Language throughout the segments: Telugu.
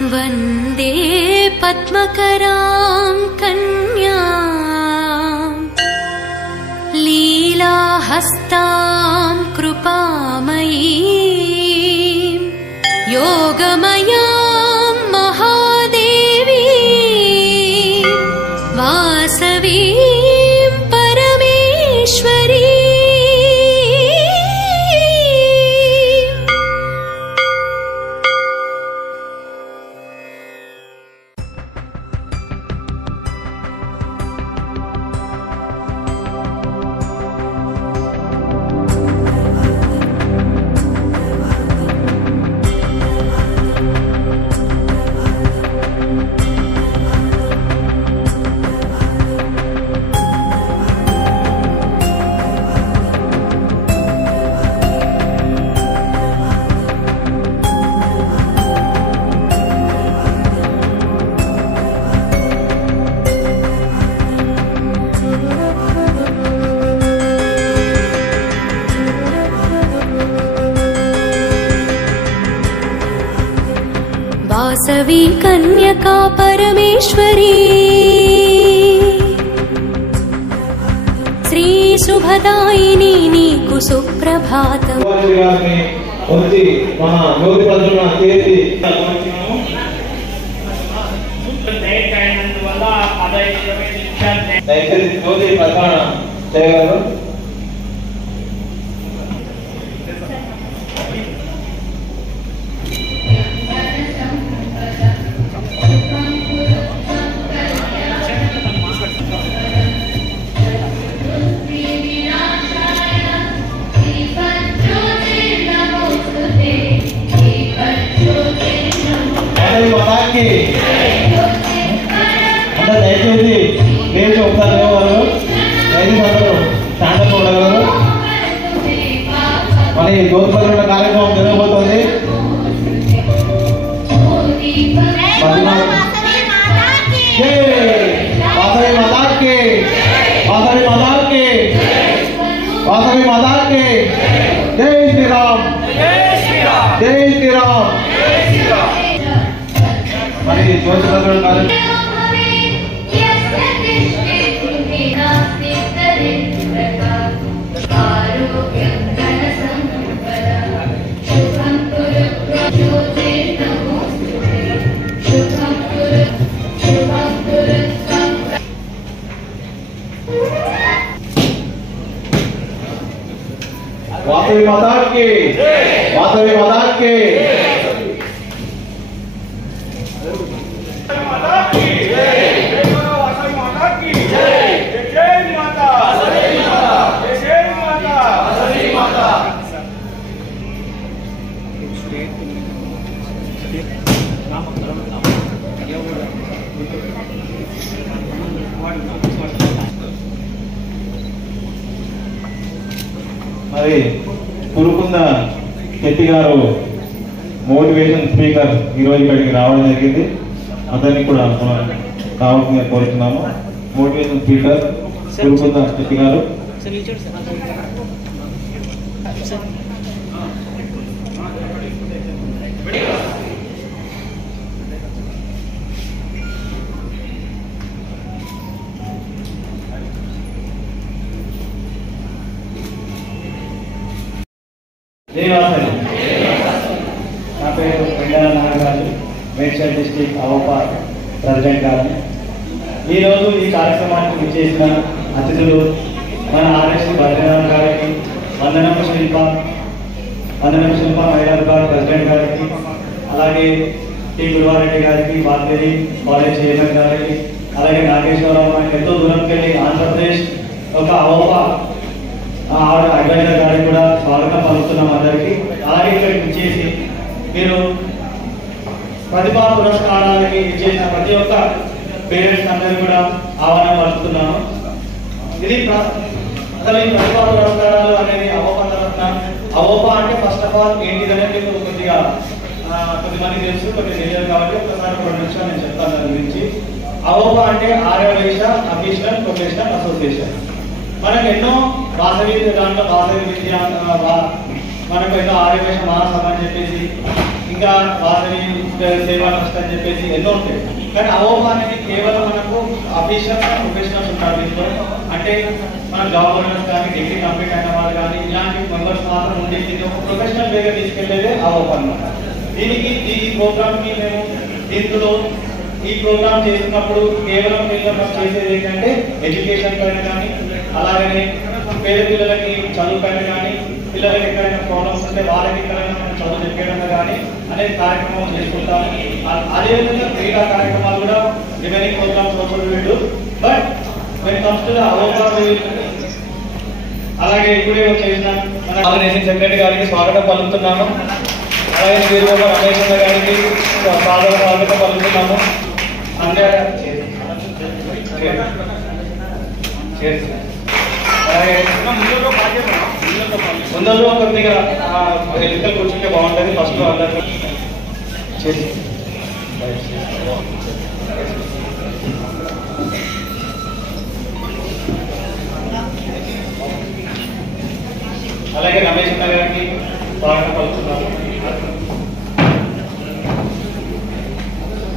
वन्दे पद्मकरां कन्यां लीलाहस्तां कृपामयीं योगमयां महादेवीं वासवीं परमेश्वरी। वासवी कन्यका परमेश्वरी श्री शुभदायिनी नीकु सुप्रभातम्। దయచేసి లేచి ఒకసారి లేవారు, దయచేసి స్టాండప్ ఉండగలరు. మరి గోధుమల కార్యక్రమం జరగబోతోంది. వాసవి మాతాకి, వాసవి మాతాకి, వాసవి మాతాకి జై శ్రీరామ్, జై శ్రీరామ్. మరి గోధుమల కార్యక్రమం वासवी माता की, वासवी माता की, माता की जय, वासवी माता की जय, जय माता, वासवी माता, जय माता, वासवी माता. మరి పురుకుంద శెట్టి గారు మోటివేషన్ స్పీకర్ ఈరోజు ఇక్కడికి రావడం జరిగింది. అతన్ని కూడా కావాల్సిందిగా కోరుతున్నాము. మోటివేషన్ స్పీకర్ పురుకుంద శెట్టి గారు. నా పేరు పెండాల నాగరాజు, మేడ్చల్ డిస్ట్రిక్ట్ అవపా ప్రెసిడెంట్ గారు. ఈరోజు ఈ కార్యక్రమానికి విచ్చేసిన అతిథులు మన ఆర్ఎస్ భద్రనాథ్ గారికి, వందనం శిల్ప హైదరాబాద్ ప్రెసిడెంట్ గారికి, అలాగే టి గురువారెడ్డి గారికి, వాల్తేరి కాలేజ్ చైర్మన్ గారికి, అలాగే నాగేశ్వరరావు ఎంతో దూరంకి వెళ్ళి ఆంధ్రప్రదేశ్ ఒక అవపా అడ్వైజర్ గారికి కూడా స్వాగతం పలుకుతున్నాం అందరికీ. అలాగే ఇక్కడికి ఇచ్చేసి మీరు ప్రతిభా పురస్కారాలకి ఇచ్చేసిన ప్రతి ఒక్క పేరెంట్స్ అందరికీ కూడా ఆహ్వానం పలుకుతున్నాము. ఇది అసలు ఈ ప్రతిభా పురస్కారాలు అనేది అవోపా తరఫున, అవోపా అంటే ఫస్ట్ ఆఫ్ ఆల్ ఏంటిదనేది మీకు కొద్దిమంది తెలుసు, కొద్ది తెలియదు కాబట్టి ఒకసారి 2 నిమిషాలు నేను చెప్తాను దాని గురించి. అవోపా అంటే ఆర్యవైశ్య అఫీషియల్ ప్రొఫెషనల్ అసోసియేషన్. మనకు ఎన్నో వాసవి దాంట్లో వాసవి విద్య మనకు ఎన్నో ఆరోగ్య మహాసభ అని చెప్పేసి ఇంకా వాసవి సేవా ట్రస్ట్ అని చెప్పేసి ఎన్నో ఉంటాయి. కానీ అవోపా అనేది కేవలం మనకు అఫీషియల్ ప్రొఫెషనల్స్ ఉంటారు దీంట్లో. అంటే మన జాబ్ హోల్డర్స్ కానీ డిగ్రీ కంప్లీట్ అయిన వాళ్ళు కానీ ఇలాంటి మెంబర్స్ మాత్రం ఉండే ఇది ఒక ప్రొఫెషనల్ వేగా తీసుకెళ్లేదే అవోపా అన్నమాట. దీనికి ఈ ప్రోగ్రామ్కి మేము దీంట్లో ఈ ప్రోగ్రామ్ చేస్తున్నప్పుడు కేవలం పిల్లలు చేసేది ఏంటంటే ఎడ్యుకేషన్ పైన కానీ అలాగనే పేద పిల్లలకి చదువు పైన కానీ పిల్లలకి ఎక్కడైనా ప్రాబ్లమ్స్ ఉంటే వాళ్ళకి ఎక్కడైనా మనం చదువు చెప్పడం కానీ అనేక కార్యక్రమాలు చేసుకుంటాము. అదేవిధంగా క్రీడా కార్యక్రమాలు కూడా రిమైనింగ్ ప్రోగ్రామ్స్ వీళ్ళు. బట్ మేము సంస్థలో అలాగే ఇప్పుడే చేసిన ఆర్గనైజింగ్ సెక్రటరీ గారికి స్వాగతం పలుకుతున్నాము. అలాగే వీరు రమేష్ గారికి స్వాగతం పలుకుతున్నాము. అంటే అలాగే ముందరలో కొద్దిగా ఎన్నికలు కూర్చుంటే బాగుంటుంది. ఫస్ట్ అందరూ చేసి అలాగే రమేష్ గారికి స్వాగతం పలుకుతున్నాము.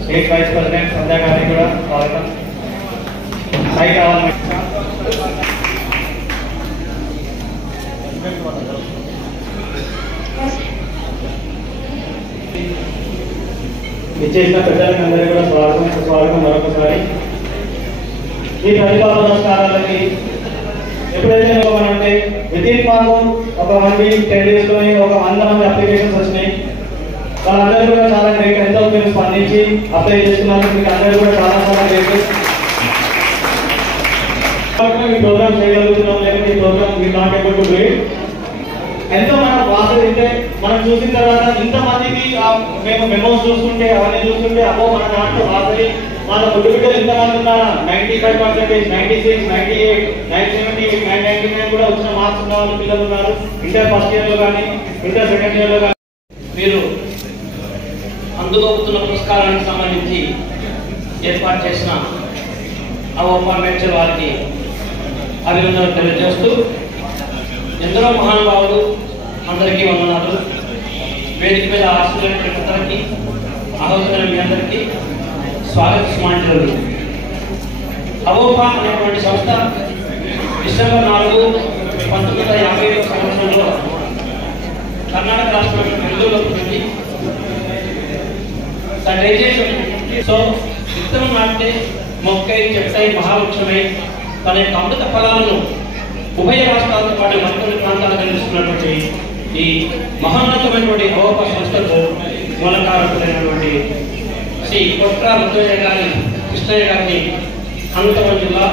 స్టేట్ వైస్ ప్రెసిడెంట్ సంధ్యా గారికి కూడా స్వాగతం. సైట్ కావాలి ఇచ్చేసిన పెద్దలకి అందరికీ కూడా స్వాగతం మరొకసారి. ఈ ప్రతిభా పురస్కారాలకి ఎప్పుడైతే అంటే వితిన్ మాకు ఒక 1 వీక్ 10 days లోనే ఒక 100 మంది అప్లికేషన్స్ వచ్చినాయి. వాళ్ళందరూ కూడా చాలా గ్రేట్. ఎంతో మీరు స్పందించి అప్లై చేస్తున్నారు. మీకు అందరూ కూడా చాలా చాలా గ్రేట్. ఈ ప్రోగ్రామ్ చేయగలుగుతున్నాం, లేకపోతే ఈ program we not able to do it. ఎంతో మనం వాసన అయితే మనం చూసిన తర్వాత ఇంతమందికి మేము మెమోస్ చూస్తుంటే అవన్నీ చూస్తుంటే అబ్బో మన దాంట్లో వాసని మన బుడ్డు బిడ్డలు ఇంతమంది ఉన్నారా 95%, 96, 98, 978, 999 కూడా వచ్చిన మార్క్స్ ఉన్న వాళ్ళు పిల్లలు ఉన్నారు. ఇంటర్ ఫస్ట్ ఇయర్ లో కానీ ఇంటర్ సెకండ్ ఇయర్ లో కానీ మీరు అందుకోబోతున్న పురస్కారానికి సంబంధించి ఏర్పాటు చేసిన అవోపా మేడ్చల్ వారికి అభినందనలు తెలియజేస్తూ ఎందరో మహానుభావులు అందరికీ వందనాలు. వేదిక మీద ఆశీర్వదించిన అందరికీ ఆహ్వాన మీ అందరికీ స్వాగత సుమాంజలు. అవోపా అనేటువంటి సంస్థ డిసెంబర్ 4, 1951 సంవత్సరంలో కర్ణాటక రాష్ట్రం వెలుగులోకి వచ్చింది. సో విత్తనం నాటితే మొక్కై చెట్టై మహావృక్షమై తన యొక్క అమృత ఫలాలను ఉభయ రాష్ట్రాలతో పాటు మరికొన్ని ప్రాంతాలకు అందిస్తున్నటువంటి ఈ మహోన్నతమైనటువంటి అవోపా సంస్థకు మూలకారకులైనటువంటి శ్రీ కొట్ర ముద్దయ్య గారి కృష్ణయ్య గారిని అనంతపురం జిల్లా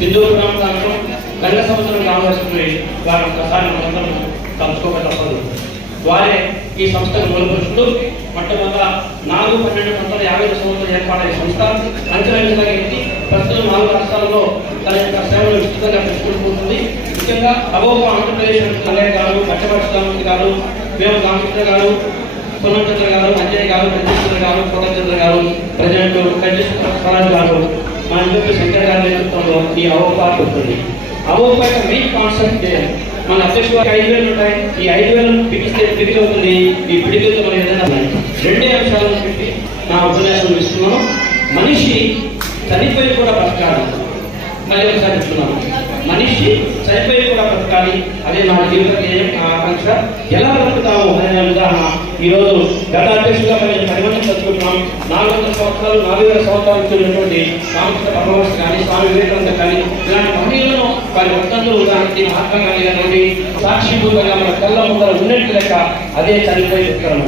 హిందూరు ప్రాంతం గంగ సముద్రం గ్రామస్తులు వారి ఒక్కసారి మనందరం తలుచుకోక తప్పదు. వారే ఈ సంస్థను మూలపరుస్తూ మొట్టమొదట 4/12/1950 సంవత్సరం ఏర్పాటైన సంస్థ అంచెలంచెలుగా ఎత్తి ప్రస్తుతం 4 రాష్ట్రాల్లో తన యొక్క సేవలు విస్తృతంగా పెంచుకుంటుంది. ముఖ్యంగా అవోపా ఆంధ్రప్రదేశ్ కళ్యాణ్ గారు, పట్టభద్రామూర్తి గారు, వేమ రామకృష్ణ గారు, సుమచంద్ర గారు, అంజయ్ గారు, ప్రజేశ్వర గారు, పూర్ణచంద్ర గారు, ప్రెసిడెంట్ స్వరాజ్ గారు, మన ఇంటి శంకర్ గారి నేతృత్వంలో ఈ అవోపా ఉంటుంది. అవోపా యొక్క మెయిన్ కాన్సెప్ట్ మన అధ్యక్షుడు 5,000 ఉంటాయి. ఈ 5,000 బిగిస్తే బిగిలి అవుతుంది. ఈ బిడిగిలతో మనం ఏదైనా 2 అంశాలను పెట్టి నా ఉపన్యాసం ఇస్తున్నాను. మనిషి చనిపోయి కూడా బ్రతకాలి. మళ్ళీ ఒకసారి చెప్తున్నాను, మనిషి చనిపోయి కూడా బ్రతకాలి. అదే నా జీవిత ఆకాంక్ష. ఎలా బ్రతుకుతాము అనే ఉదాహరణ ఈరోజు గత అధ్యక్షులుగా మేము 10 మందిని చదువుకుంటున్నాం. 400 సంవత్సరాలు 4,000 సంవత్సరాలు ఇచ్చినటువంటి రామకృష్ణ పరమహంస కానీ, స్వామి వివేకానంద కానీ, ఇలాంటి మహనీయులను వారి వృత్తాంతులు ఉదాహరించి మహాత్మా గాంధీ గారి సాక్షిభూతంగా మన కళ్ళ ముందర ఉన్నట్టు లెక్క అదే చనిపోయి బ్రతకడం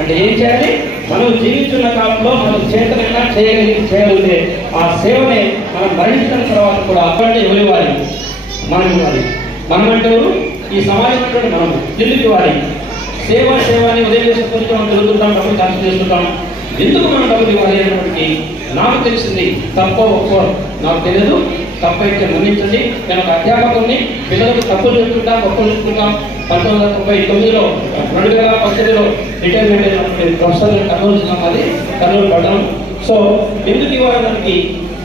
అంటే ఏం చేయాలి? మనం జీవిస్తున్న కాలంలో మనం చేతనైనా చేయగలిగితే ఆ సేవనే మనం మరణించిన తర్వాత కూడా అప్పటి ఎవరివ్వాలి? మనం ఇవ్వాలి. మనం అంటే ఈ సమాజం అంటే మనం ఎందుకు ఇవ్వాలి? సేవ అని ఉదయం చేసుకుంటూ మనం తిరుగుతుంటాం, డబ్బులు ఖర్చు చేస్తుంటాం. ఎందుకు మనం డబ్బులు ఇవ్వాలి అనేప్పటికీ నాకు తెలిసింది తప్ప ఒక్కో నాకు తెలియదు. తప్పైతే మన్నించండి. నేను ఒక అధ్యాపకుడిని. పిల్లలకు తప్పులు చెప్తుంటాం, గొప్పలు చెప్తుంటాం. 1999లో 2018లో రిటైర్మెంట్ అయినటువంటి ప్రొఫెసర్ కర్నూలు జిల్లా, అది కర్నూలు పట్టణం. సో ఎందుకు ఇవ్వడానికి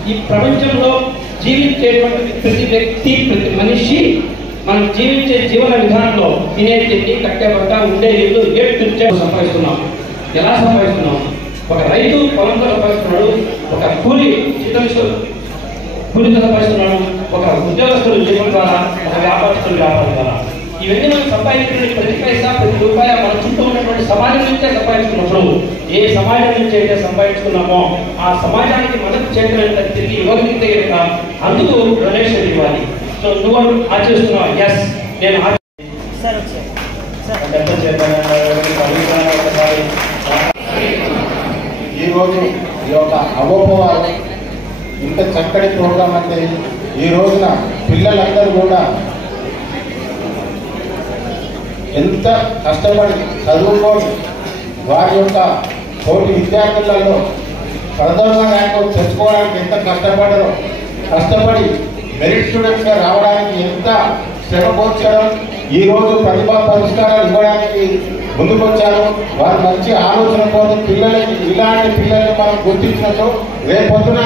ఈ ప్రపంచంలో జీవించేటువంటి ప్రతి వ్యక్తి, ప్రతి మనిషి మనం జీవించే జీవన విధానంలో తినే తిండి కట్టే బట్ట ఉండే ఇల్లు సంపాదిస్తున్నాం. ఎలా సంపాదిస్తున్నాం? ఒక రైతు పొలంలో సంపాదిస్తున్నాడు, ఒక కూలి కూలితో సంపాదిస్తున్నాడు, ఒక ఉద్యోగస్తుడు జీవనం ద్వారా, ఒక వ్యాపారస్తుడు వ్యాపారం ద్వారా. ఇవన్నీ మనం సంపాదించిన ప్రతి పైసా ప్రతి రూపాయ మన చుట్టూ ఉన్నటువంటి సమాజం నుంచే సంపాదించుకున్నప్పుడు ఏ సమాజం నుంచి అయితే సంపాదించుకున్నామో ఆ సమాజానికి మద్దతు చేయగలిగిన తిరిగి ఇవ్వగలిగితే కనుక అందుకు డొనేషన్ ఇవ్వాలి. సో నువ్వు ఆచరిస్తున్నావు. ఎస్, నేను ఈరోజు ఈ యొక్క అవోపవాలు ఇంత చక్కటి ప్రోగ్రాం అంటే ఈ రోజున పిల్లలందరూ కూడా ఎంత కష్టపడి చదువుకొని వారి యొక్క తోటి విద్యార్థులలో ప్రథమ ర్యాంకు తెచ్చుకోవడానికి ఎంత కష్టపడి మెరిట్ స్టూడెంట్స్గా రావడానికి ఎంత శ్రమ కోర్చడం, ఈరోజు ప్రతిభా పరిష్కారాలు ఇవ్వడానికి ముందుకొచ్చారు. వారు మంచి ఆలోచనతో పిల్లలకి ఇలాంటి పిల్లల్ని మనం గుర్తించినట్టు రేపొద్దున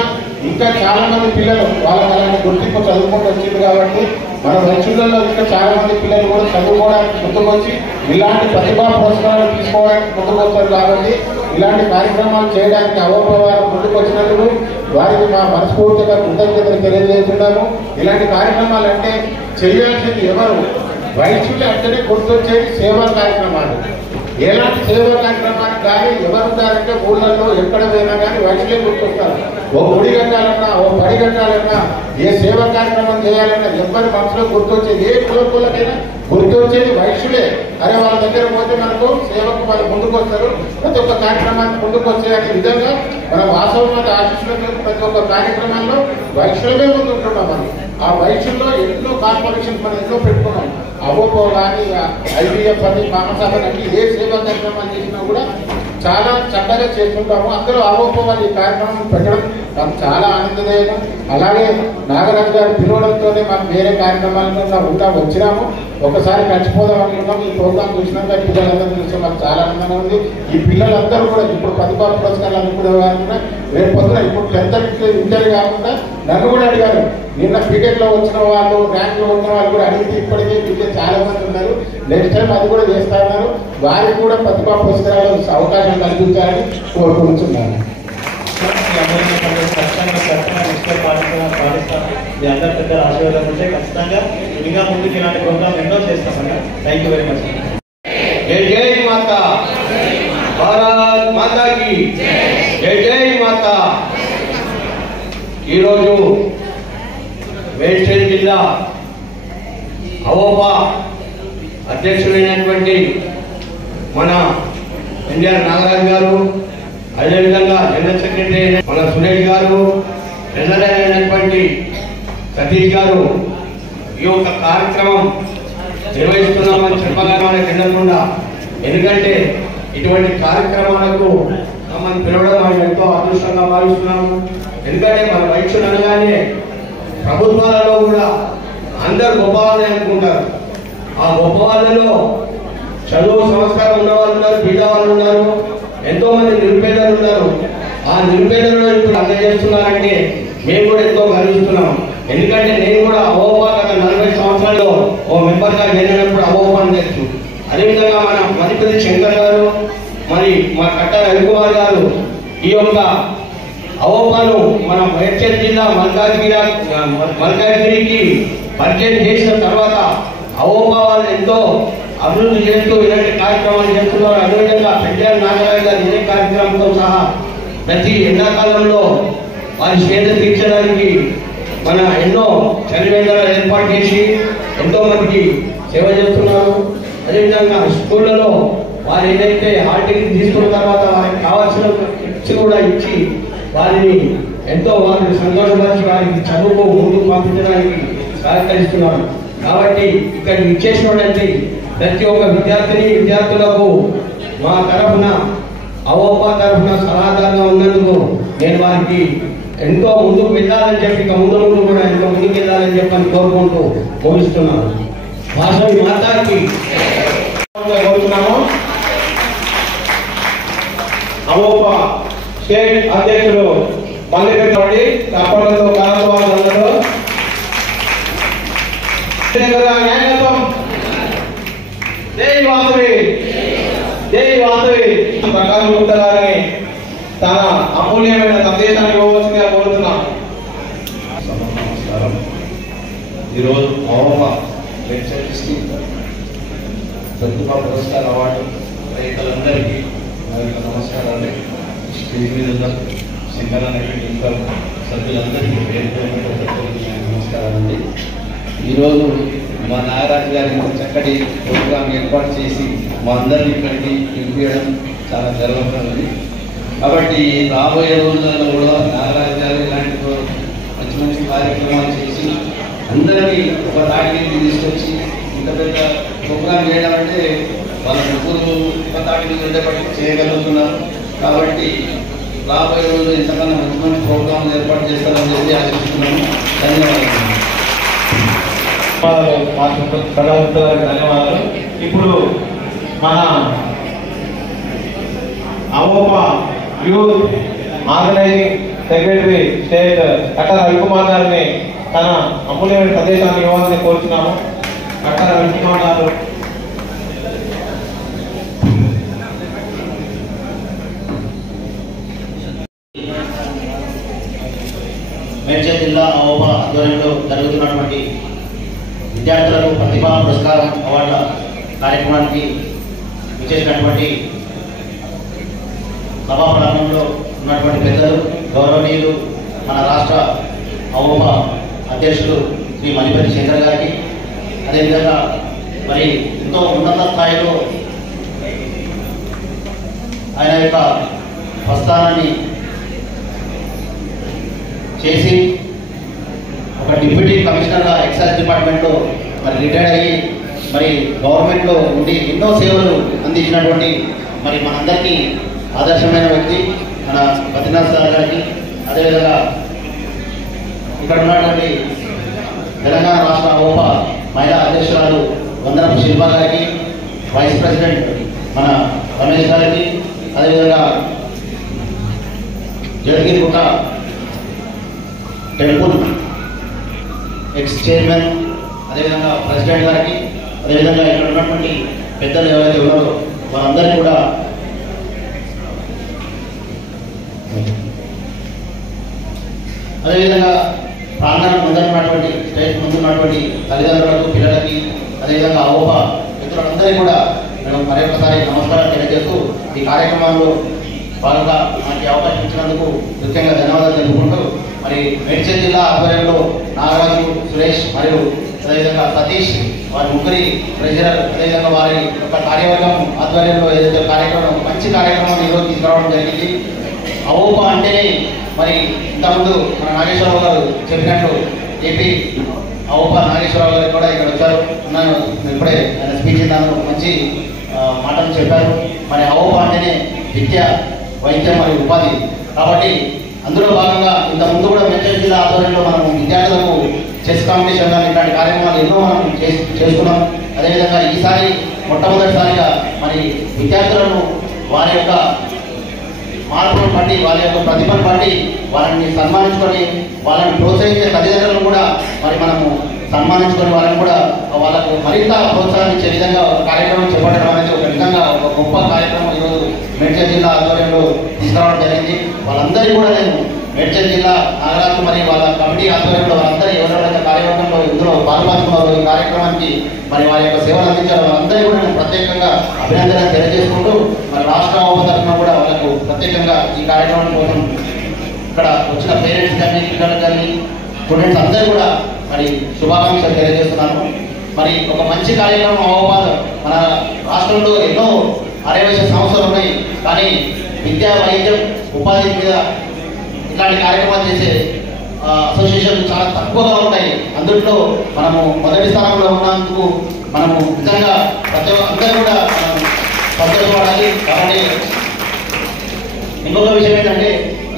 ఇంకా చాలా మంది పిల్లలు వాళ్ళని గుర్తింపు చదువుకుంటూ వచ్చింది కాబట్టి మన రైతులలో ఇంకా చాలా మంది పిల్లలు కూడా చదువుకోవడానికి ముందుకొచ్చి ఇలాంటి ప్రతిభా పురస్కారాలు తీసుకోవడానికి ముందుకొచ్చారు. కాబట్టి ఇలాంటి కార్యక్రమాలు చేయడానికి అవోపవారు ముందుకు వచ్చినందుకు వారికి మా మనస్ఫూర్తిగా కృతజ్ఞతలు తెలియజేస్తున్నాము. ఇలాంటి కార్యక్రమాలు అంటే చేయాల్సింది ఎవరు? వైద్యులు అంటేనే గుర్తొచ్చేది సేవా కార్యక్రమాలు. ఎలాంటి సేవా కార్యక్రమానికి కానీ ఎవరు ఉంటారంటే ఊళ్ళల్లో ఎక్కడ పోయినా కానీ వైద్యులే గుర్తొస్తారు. ఓ గుడి కట్టాలన్నా, ఓ బడి కట్టాలన్నా, ఏ సేవా కార్యక్రమం చేయాలన్నా ఎవరి మనసులో గుర్తొచ్చేది, ఏ కులకులకైనా గుర్తొచ్చేది వైద్యులే. అరే వాళ్ళ దగ్గర పోతే మనకు సేవకు వాళ్ళు ముందుకు వస్తారు, ప్రతి ఒక్క కార్యక్రమానికి ముందుకు వచ్చే అనే విధంగా మన వాస్తవమైన ఆశిస్తున్న ప్రతి ఒక్క కార్యక్రమంలో వైద్యులమే ముందు ఉంటున్నాం. మనం ఆ వైద్యుల్లో ఎన్నో కార్పొరేషన్స్ మనం ఎన్నో పెట్టుకున్నాం. అవోపో కానీ ఐవీఎఫ్ అని మహాసభలకి ఏ సేవా కార్యక్రమాలు చేసినా కూడా చాలా చక్కగా చేసుకుంటాము. అందరూ అవోపో వాళ్ళు ఈ కార్యక్రమం పెట్టడం మాకు చాలా ఆనందదాయకం. అలాగే నాగరాజు గారు పిలవడంతోనే మనం వేరే కార్యక్రమాలను ఉంటా వచ్చినాము. ఒకసారి కలిసిపోదాం అనుకున్నాం. ఈ ప్రోగ్రాం చూసినాక పిల్లలందరూ చూస్తే మాకు చాలా ఆనందంగా ఉంది. ఈ పిల్లలందరూ కూడా ఇప్పుడు ప్రతిభా పురస్కారాలు అనుకునే కాకుండా రేపు పొద్దున ఇప్పుడు 10th ఇంటర్ కాకుండా నన్ను కూడా అడిగారు. నిన్న క్రికెట్లో వచ్చిన వాళ్ళు, ర్యాంకులో వచ్చిన వాళ్ళు కూడా అడిగితే ఇప్పటికే పిల్లలు చాలా మంది ఉన్నారు. నెక్స్ట్ టైం అది కూడా చేస్తా ఉన్నారు. వారికి కూడా ప్రతిభా పురస్కారాలు అవకాశం కల్పించాలని కోరుకుంటున్నాను. మీ అందరి పెద్ద ఆశీర్వాదం ఉంటే ఖచ్చితంగా ఇంకా ముందుకు ఇలాంటి ప్రోగ్రామ్ ఎన్నో చేస్తామన్నా. Thank you very much. జై జై మాతా, భారత్ మాతాకి జై జై మాతా. ఈరోజు మేడ్చల్ జిల్లా అవోపా అధ్యక్షుడైనటువంటి మన ఎన్ఆర్ నాగరాజు గారు, అదేవిధంగా జనరల్ సెక్రటరీ మన సురేష్ గారు, ట్రెజరర్ అయినటువంటి సతీష్ గారు ఈ యొక్క కార్యక్రమం నిర్వహిస్తున్నామని చెప్పగానే వెళ్ళకుండా, ఎందుకంటే ఇటువంటి కార్యక్రమాలకు మనం పిలవడం మనం ఎంతో అదృష్టంగా భావిస్తున్నాము. ఎందుకంటే మన వైద్యులు అనగానే ప్రభుత్వాలలో కూడా అందరు గొప్పవాళ్ళని అనుకుంటారు. ఆ గొప్ప వాళ్ళలో చదువు సంస్కారం ఉన్నవాళ్ళు ఉన్నారు, బీద వాళ్ళు ఉన్నారు, ఎంతో మంది నిరుపేదలు ఉన్నారు. ఆ నిరుపేదలను ఇప్పుడు అందజేస్తున్నారంటే మేము కూడా ఎంతో గర్విస్తున్నాం. ఎందుకంటే నేను కూడా అవోపా గత 40 సంవత్సరాల్లో ఓ మెంబర్గా జరిగినప్పుడు అవోపాను తెలుసు. అదేవిధంగా మన మధిపతి శంకర్ గారు, మరి మా కట్ట రవికుమార్ గారు ఈ యొక్క అవోపాను మన మేడ్చల్ జిల్లా మల్కాజ్గిరికి పరిచయం చేసిన తర్వాత అవోపా వాళ్ళు ఎంతో అభివృద్ధి చేస్తూ ఇలాంటి కార్యక్రమాలు చేస్తున్నారు. అదేవిధంగా పెంచారు నాగరాజు గారు ఇదే కార్యక్రమంతో సహా ప్రతి ఎండాకాలంలో వారి శ్వేత తీర్చడానికి మన ఎన్నో చలివేంద్రాలు ఏర్పాటు చేసి ఎంతో మందికి సేవ చేస్తున్నారు. అదేవిధంగా స్కూళ్ళలో వారు ఏదైతే హాల్ టికెట్ తీసుకున్న తర్వాత వారికి కావాల్సిన కిట్స్ కూడా ఇచ్చి వారిని ఎంతో వారిని సంతోషపరిచి వారికి చదువుకు ముందుకు పంపించడానికి సహకరిస్తున్నారు. కాబట్టి ఇక్కడ ఇచ్చేసినటువంటి ప్రతి ఒక్క విద్యార్థులకు మా తరఫున అవోపా తరఫున సలహాదారుగా ఉన్నందుకు నేను వారికి ఎంతో ముందుకు వెళ్ళాలని చెప్పి ఇక ముందు కూడా ఎంతో ముందుకు వెళ్ళాలని చెప్పని కోరుకుంటూ ముగిస్తున్నాను. భాషని మాతాకి కోరుతున్నాము. అవోపా స్టేట్ అధ్యక్షుడు మల్లికరెడ్డి తప్పడంతో కాలతో తన అమూల్యమైన సందేశాన్ని ఇవ్వవలసిందిగా కోరుతున్నాం. నమస్కారం. ఈరోజు అవమా లెక్చర్స్కి ప్రతిభా పురస్కార అవార్డు రైతులందరికీ నా యొక్క నమస్కారాలు. స్టేజ్ మీద ఉన్న సింగరానికి ఇంకా సభ్యులందరికీ నమస్కారాలండి. ఈరోజు మా నాగరాజు గారి చక్కటి ప్రోగ్రాం ఏర్పాటు చేసి మా అందరినీ ఇక్కడికి పిలిపించడం చాలా గర్వకారణం. కాబట్టి రాబోయే రోజులలో కూడా నాగరాజు గారు ఇలాంటి మంచి మంచి కార్యక్రమాలు చేసి అందరినీ ఒక తాటికి తీసుకొచ్చి ఇంత పెద్ద ప్రోగ్రాం చేయడం అంటే వాళ్ళ ముగ్గురు ఒక తాటి మీద ఉండేపట్టి చేయగలుగుతున్నారు. కాబట్టి రాబోయే రోజులు ఇంతకన్నా మంచి మంచి ప్రోగ్రాంలు ఏర్పాటు చేస్తారని చెప్పి ఆశిస్తున్నాను. ధన్యవాదాలు. ధన్యవాదాలు. ఇప్పుడు మన AVOPA youth organising secretary state Kattala Ravikumar గారిని తన అమూల్యమైన సందేశాన్ని ఇవ్వాలని కోరుతున్నాము. కట్టాల రవికుమార్ గారు. మేడ్చల్ జిల్లా అవోపా ఆధ్వర్యంలో జరుగుతున్నటువంటి విద్యార్థులకు ప్రతిభా పురస్కారం అవార్డుల కార్యక్రమానికి విచ్చేసినటువంటి సభా ప్రాంగణంలో ఉన్నటువంటి పెద్దలు, గౌరవనీయులు, మన రాష్ట్ర అవోపా అధ్యక్షులు శ్రీ మణిపతి చంద్ర గారికి, అదేవిధంగా మరి ఎంతో ఉన్నత స్థాయిలో ఆయన యొక్క ప్రస్థానాన్ని చేసి ఒక డిప్యూటీ కమిషనర్గా ఎక్సైజ్ డిపార్ట్మెంట్లో మరి రిటైర్డ్ అయ్యి మరి గవర్నమెంట్లో ఉండి ఎన్నో సేవలు అందించినటువంటి మరి మనందరికీ ఆదర్శమైన వ్యక్తి మన బద్రీనాథ్ సార్ గారికి, అదేవిధంగా ఇక్కడ ఉన్నటువంటి తెలంగాణ రాష్ట్ర అవోపా మహిళా అధ్యక్షురాలు వందనపు శిల్ప గారికి, వైస్ ప్రెసిడెంట్ మన రమేష్ గారికి, అదేవిధంగా జగగిరిగుట్ట టెంపుల్ ఎక్స్ చైర్మన్, అదేవిధంగా ప్రెసిడెంట్ గారికి, అదేవిధంగా ఇక్కడ ఉన్నటువంటి పెద్దలు ఎవరైతే ఉన్నారో వారందరినీ కూడా అదేవిధంగా ప్రాంగణం ముందున్నటువంటి స్టేజ్ ముందున్నటువంటి తల్లిదండ్రులకు, పిల్లలకి, అదేవిధంగా అవోపా మిత్రులందరికీ కూడా నేను మరొకసారి నమస్కారం తెలియజేస్తూ ఈ కార్యక్రమంలో భాగంగా మనకి అవకాశం ఇచ్చినందుకు ముఖ్యంగా ధన్యవాదాలు తెలుపుకుంటూ మరి మేడ్చల్ జిల్లా ఆధ్వర్యంలో నాగరాజు, సురేష్ మరియు అదేవిధంగా సతీష్ వారి ముగ్గురి ట్రెజరర్, అదేవిధంగా వారి యొక్క కార్యవర్గం ఆధ్వర్యంలో ఏదైతే కార్యక్రమం మంచి కార్యక్రమం ఈరోజు తీసుకురావడం జరిగింది. అవోపా అంటేనే మరి ఇంతకుముందు మన నాగేశ్వరరావు గారు చెప్పినట్టు ఏపీ అవోపా నాగేశ్వరరావు గారు కూడా ఇక్కడ వచ్చారు. ఇప్పుడే ఆయన స్పీచ్ ఇద్దాను, మంచి మాటలు చెప్పారు. మరి అవోపా అంటేనే విద్య, వైద్యం మరియు ఉపాధి. కాబట్టి అందులో భాగంగా ఇంతకుముందు కూడా మేడ్చల్ జిల్లా ఆధ్వర్యంలో మనం విద్యార్థులకు చెస్ కాంపిటీషన్ కానీ ఇట్లాంటి కార్యక్రమాలు ఎన్నో మనం చేసుకున్నాం. అదేవిధంగా ఈసారి మొట్టమొదటిసారిగా మరి విద్యార్థులను వారి యొక్క మార్పులను బట్టి, వాళ్ళ యొక్క ప్రతిభను బట్టి వాళ్ళని సన్మానించుకొని వాళ్ళని ప్రోత్సహించే తల్లిదండ్రులను కూడా మరి మనము సన్మానించుకొని వాళ్ళని కూడా వాళ్ళకు మరింత ప్రోత్సాహం ఇచ్చే విధంగా కార్యక్రమం చేపట్టడం అనేది ఒక విధంగా ఒక గొప్ప కార్యక్రమం ఈరోజు మేడ్చల్ జిల్లా ఆధ్వర్యంలో తీసుకురావడం జరిగింది. వాళ్ళందరికీ కూడా నేను మేడ్చల్ జిల్లా నాగరాజు మరియు వాళ్ళ కమిటీ ఆధ్వర్యంలో వాళ్ళందరూ ఎవరెవరైతే కార్యక్రమంలో ఇందులో పాల్పంచుకున్నారో ఈ కార్యక్రమానికి మరి వారి యొక్క సేవలు అందించారు వాళ్ళందరూ కూడా నేను ప్రత్యేకంగా అభినందనలు తెలియజేసుకుంటూ మరి రాష్ట్ర తరఫున కూడా వాళ్ళకు ప్రత్యేకంగా ఈ కార్యక్రమం కోసం ఇక్కడ వచ్చిన పేరెంట్స్ కానీ, పిల్లలకు కానీ, స్టూడెంట్స్ అందరూ కూడా మరి శుభాకాంక్షలు తెలియజేస్తున్నాను. మరి ఒక మంచి కార్యక్రమం అవోపాలు మన రాష్ట్రంలో ఎన్నో ఆర్యవైశ్య సంస్థలు ఉన్నాయి, కానీ విద్యా, వైద్యం, ఉపాధి మీద ఇలాంటి కార్యక్రమాలు చేసే అసోసియేషన్లు చాలా తక్కువగా ఉంటాయి. అందులో మనము మొదటి స్థానంలో ఉన్నందుకు మనము నిజంగా ప్రతి అందరూ కూడా మనం సంతోషపడాలి. కాబట్టి ఇంకొక విషయం ఏంటంటే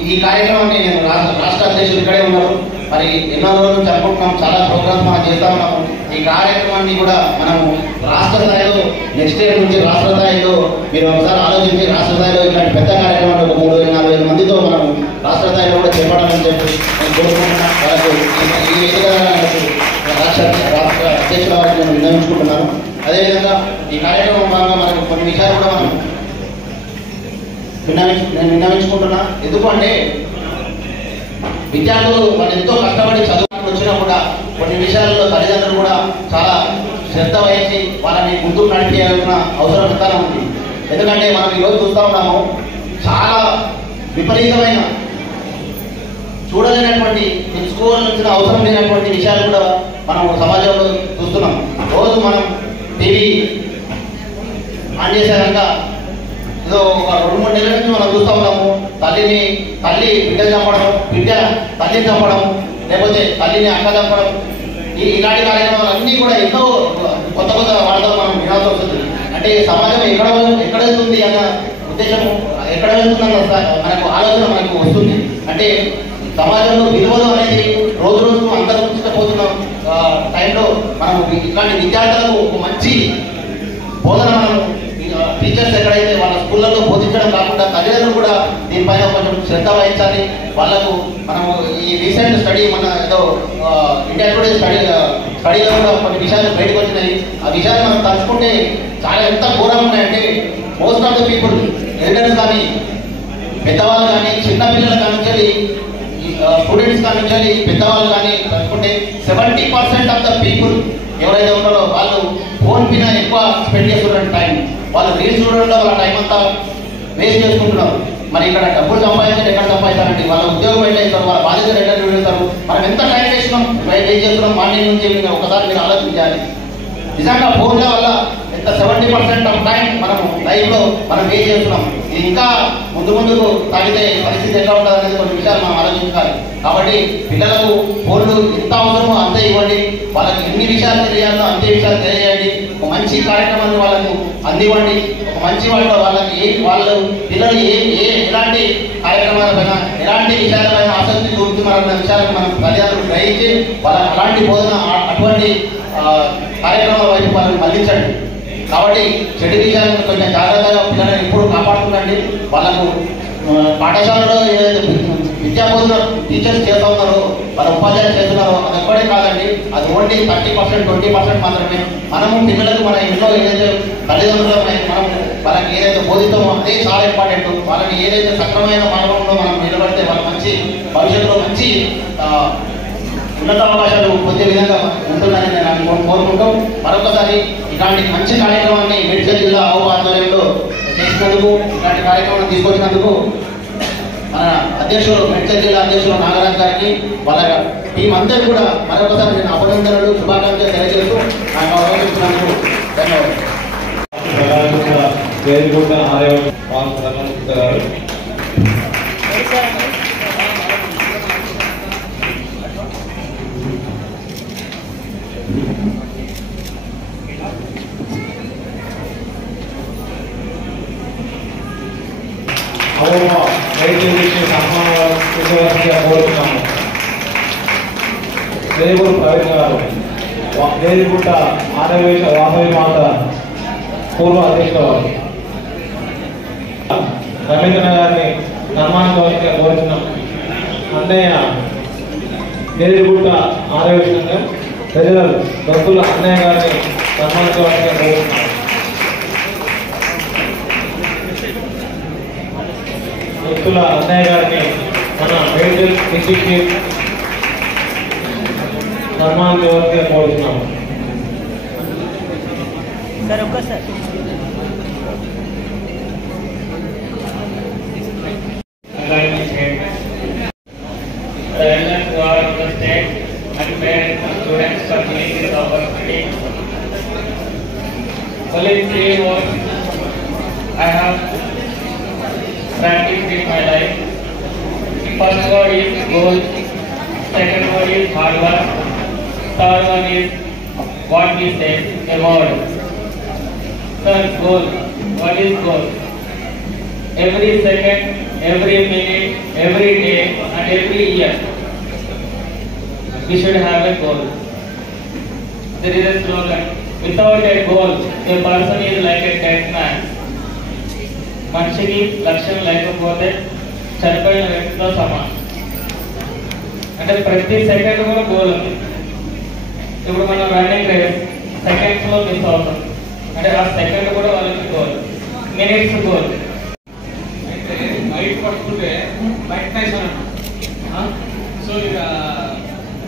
ఈ కార్యక్రమాన్ని నేను రాష్ట్ర అధ్యక్షులు ఇక్కడే ఉన్నారు. మరి ఎన్నో రోజులు జరుపుకుంటున్నాం, చాలా ప్రోగ్రామ్స్ మనం చేస్తా ఉన్నాము. ఈ కార్యక్రమాన్ని కూడా మనము రాష్ట్ర స్థాయిలో నెక్స్ట్ ఇయర్ నుంచి రాష్ట్ర స్థాయిలో మీరు ఒకసారి ఆలోచించి రాష్ట్ర స్థాయిలో ఇట్లాంటి పెద్ద కార్యక్రమాలు ఒక 3,000-4,000 మందితో మనం రాష్ట్ర స్థాయిలో కూడా చేపట్టాలని చెప్పి నేను కోరుకుంటున్నాను. వాళ్ళకు ఈ విధంగా రాష్ట్ర అధ్యక్షుల వారికి నేను విన్నవించుకుంటున్నాను. అదేవిధంగా ఈ కార్యక్రమం భాగంగా మనకు కొన్ని విషయాలు కూడా మనం నేను విన్నవించుకుంటున్నా. ఎందుకంటే విద్యార్థులు వాళ్ళు ఎంతో కష్టపడి చదువుకు వచ్చినా కూడా కొన్ని విషయాల్లో తల్లిదండ్రులు కూడా చాలా శ్రద్ధ వహించి వాళ్ళని ముందుకు నడిపేయాల్సిన అవసరం ఎంతగా ఉంది. ఎందుకంటే మనం ఈరోజు చూస్తూ ఉన్నాము, చాలా విపరీతమైన చూడలేనటువంటి తెలుసుకోవాల్సిన అవసరం లేనటువంటి విషయాలు కూడా మనం సమాజంలో చూస్తున్నాం. రోజు మనం టీవీ ఆన్ చేశాక ఏదో ఒక 2-3 నెలల నుంచి మనం చూస్తూ ఉన్నాము, తల్లి బిడ్డలు చంపడం, బిడ్డ తల్లిని చంపడం, లేకపోతే తల్లిని అక్క చంపడం, ఇలాంటి కార్యక్రమాలు అన్నీ కూడా ఎన్నో కొత్త వార్తలు మనం వినాల్సి వస్తుంది. అంటే సమాజం ఎక్కడ వెళ్తుంది అన్న ఉద్దేశము, ఎక్కడ వెళ్తుందన్న మనకు ఆలోచన మనకు వస్తుంది. అంటే సమాజంలో విలువలు అనేది రోజు రోజుకు అంతరించిపోతున్న టైంలో మనం ఇట్లాంటి విద్యార్థులకు ఒక మంచి బోధన మనం టీచర్స్ ఎక్కడైతే వాళ్ళ స్కూళ్ళలో బోధించడం కాకుండా తల్లిదండ్రులు కూడా దీనిపైన కొంచెం శ్రద్ధ వహించాలి. వాళ్ళకు మనము ఈ రీసెంట్ స్టడీ మన ఏదో ఇండియా టుడే స్టడీలో కూడా కొన్ని విషయాలు బయటకు వచ్చినాయి. ఆ విషయాలు మనం తలుచుకుంటే చాలా ఎంత ఘోరంగా ఉన్నాయంటే, most of the people elders కానీ పెద్దవాళ్ళు కానీ చిన్నపిల్లల కానీ స్టూడెంట్స్ కానీ పెద్దవాళ్ళు కానీ తలుచుకుంటే 70% ఆఫ్ ద పీపుల్ ఎవరైతే ఉన్నారో వాళ్ళు ఫోన్ మీద ఎక్కువ స్పెండ్ చేస్తున్న టైం, వాళ్ళు రీల్స్ చూడడంలో వాళ్ళ టైం అంతా వేస్ట్ చేసుకుంటున్నారు. మరి ఇక్కడ డబ్బులు సంపాదించాలి, ఎక్కడ సంపాదించాలండి? వాళ్ళ ఉద్యోగం ఎట్లా ఇస్తారు, వాళ్ళ బాధ్యతలు ఎట్లా నిర్వహిస్తారు? మనం ఎంత టైం చేస్తున్నాం, వేస్ట్ చేస్తున్నాం మార్నింగ్ నుంచి ఒకసారి మీరు ఆలోచించాలి. నిజంగా ఫోన్ల వల్ల ఎంత 70% ఆఫ్ టైం మనం లైఫ్లో మనం వేస్ట్ చేస్తున్నాం. ఇది ఇంకా ముందుకు తాగితే పరిస్థితి ఎట్లా ఉంటుంది అనేది కొన్ని విషయాలు మనం ఆలోచించాలి. కాబట్టి పిల్లలకు ఫోన్లు ఎంత అవసరమో అంతే ఇవ్వండి, వాళ్ళకి ఎన్ని విషయాలు తెలియాలో అంతే విషయాలు తెలియజేయండి. ఒక మంచి కార్యక్రమాన్ని వాళ్ళకు అందివ్వండి. ఒక మంచి వాళ్ళకి వాళ్ళు పిల్లలు ఎలాంటి కార్యక్రమాలపైన ఎలాంటి విషయాలపైన ఆసక్తి చూపుతున్నారన్న విషయాలను మనం తల్లిదండ్రులు గ్రహించి వాళ్ళకి అలాంటి బోధన అటువంటి కార్యక్రమాల వైపు వాళ్ళని మళ్లించండి. కాబట్టి చెడు విషయాలను కొంచెం జాగ్రత్తగా పిల్లలను ఎప్పుడు కాపాడుతుందండి. వాళ్ళకు పాఠశాలలో ఏదైతే విద్యా బోధన టీచర్స్ చేస్తూ ఉన్నారో, వాళ్ళ ఉపాధ్యాయులు చేస్తున్నారో అది ఎక్కడే కాదండి. అది ఓన్లీ 30%, 20% మాత్రమే. మనము పిల్లలకు మన ఇంట్లో ఏదైతే తల్లిదండ్రులు మనం వాళ్ళకి ఏదైతే బోధిస్తామో అదే చాలా ఇంపార్టెంట్. వాళ్ళని ఏదైతే సక్రమైన మార్గంలో మనం నిలబడితే వాళ్ళ మంచి భవిష్యత్తులో మంచి ఉన్నత అవకాశాలు పొందే విధంగా ఉంటుందని నేను కోరుకుంటూ మరొకసారి ఇలాంటి మంచి కార్యక్రమాన్ని మేడ్చల్ జిల్లా ఆధ్వర్యంలో చేసినందుకు, ఇలాంటి కార్యక్రమాన్ని తీసుకొచ్చినందుకు మన అధ్యక్షులు మేడ్చల్ జిల్లా అధ్యక్షులు నాగరాజ్ గారికి వాళ్ళ టీం అందరూ కూడా మరొకసారి నేను అభినందనలు శుభాకాంక్షలు తెలియజేస్తూ నాకు అవకాశించినందుకు ధన్యవాదాలు. కోరుతున్నాము. దేవుడు ప్రవీణ్ గారు, వేదిగుట్ట ఆనవేశ వాసవి మాత పూర్వ అధ్యక్షుడు రవీంద్ర గారిని సన్మానించవలసిగా కోరుతున్నాం. అన్నయ్య వేదిగుట్ట ఆనవేశంగా ప్రజలు భక్తుల అన్నయ్య గారిని సన్మానించవలసిగా కోరుతున్నాం. భక్తుల అన్నయ్య గారిని మన మేడ్చల్ డిస్ట్రిక్ట్ సన్మానించవలసిగా కోరుతున్నాము. సార్ ఒక్కసారి I have practiced in my life. First word is goal, second word is hard work, third one is what we say, award. Third, goal. What is goal? Every second, every minute, every day and every year we should have a goal. There is a slogan, without a goal a person is like a dead man. మనిషికి లక్ష్యం లేకపోతే చనిపోయిన వ్యక్తితో సమానం. అంటే ప్రతి సెకండ్ కూడా గోల్ ఉంది. ఇప్పుడు మనం రన్నింగ్ రేస్ సెకండ్స్ లో మిస్ అవుతాం, అంటే ఆ సెకండ్ కూడా వాళ్ళకి గోల్, మినిట్స్ గోల్. అయితే మైక్ పట్టుకుంటే మైక్ టైసన్ అన్న. సో ఇక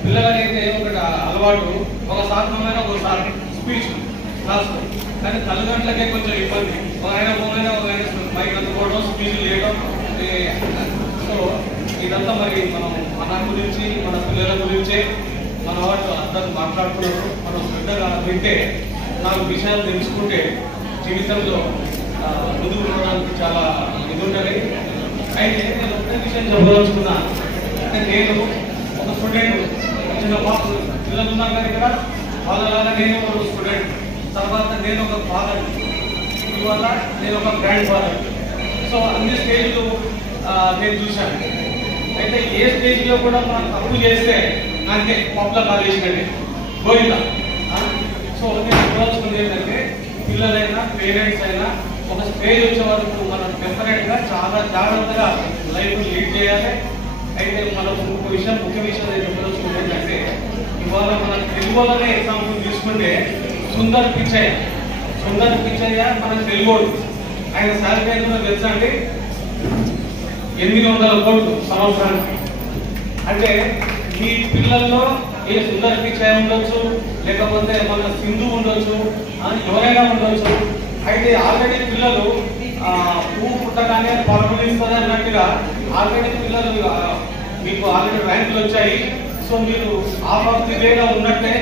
పిల్లలకైతే ఒకటి అలవాటు, ఒక శాతమైన ఒకసారి స్పీచ్ క్లాస్, కానీ తల్లిదండ్రులకే కొంచెం ఇబ్బంది. ఒక ఆయన మైక్ అందుకోవడం, స్పీచ్లు చేయడం. సో ఇదంతా మరి మనం మన గురించి, మన పిల్లల గురించే మన వాళ్ళు అందరూ మాట్లాడుతున్నారు. మనం శ్రద్ధగా వింటే, నాకు విషయాలు తెలుసుకుంటే జీవితంలో ముందుకు పోవడానికి చాలా ఇది ఉంటుంది. అయితే నేను ఒకే విషయం చెప్పదలుచుకున్నా, అంటే నేను ఒక స్టూడెంట్, చిన్న పిల్లలు ఉన్నారు కానీ ఇక్కడ వాళ్ళలాగా నేను ఒక స్టూడెంట్, తర్వాత నేను ఒక ఫాదర్, ఇవాళ నేను ఒక గ్రాండ్ ఫాదర్. సో అన్ని స్టేజ్లు నేను చూశాను. అయితే ఏ స్టేజ్లో కూడా మనం తప్పు చేస్తే నాకే పప్పుల కాలేసినట్టే గోయిందా. సో నేను చెప్పాల్సింది ఏంటంటే, పిల్లలైనా పేరెంట్స్ అయినా ఒక స్టేజ్ వచ్చే వరకు మనం డెఫినెట్గా చాలా జాగ్రత్తగా లైఫ్ లీడ్ చేయాలి. అయితే మనకు ముఖ్య విషయం నేను చెప్పదలుచుకుంది ఏంటంటే, ఇవాళ మన తెలుగులోనే ఎగ్జాంపుల్ తీసుకుంటే సుందర్ పిచ్చయ్య మన తెలుగోడు. ఆయన శాలరీ అయితే తెలుసా అండి, 800 కోట్లు సంవత్సరానికి. అంటే మీ పిల్లల్లో ఏ సుందర్ పిచ్చయ్య ఉండొచ్చు, లేకపోతే మన సింధు ఉండొచ్చు, ఎవరైనా ఉండొచ్చు. అయితే ఆల్రెడీ పిల్లలు పువ్వు పుట్టగానే పరమలిస్తుంది అన్నట్టుగా ఆల్రెడీ పిల్లలు మీకు ఆల్రెడీ ర్యాంకులు వచ్చాయి. సో మీరు హాఫ్ ఆఫ్ ది వేగా ఉన్నట్టే.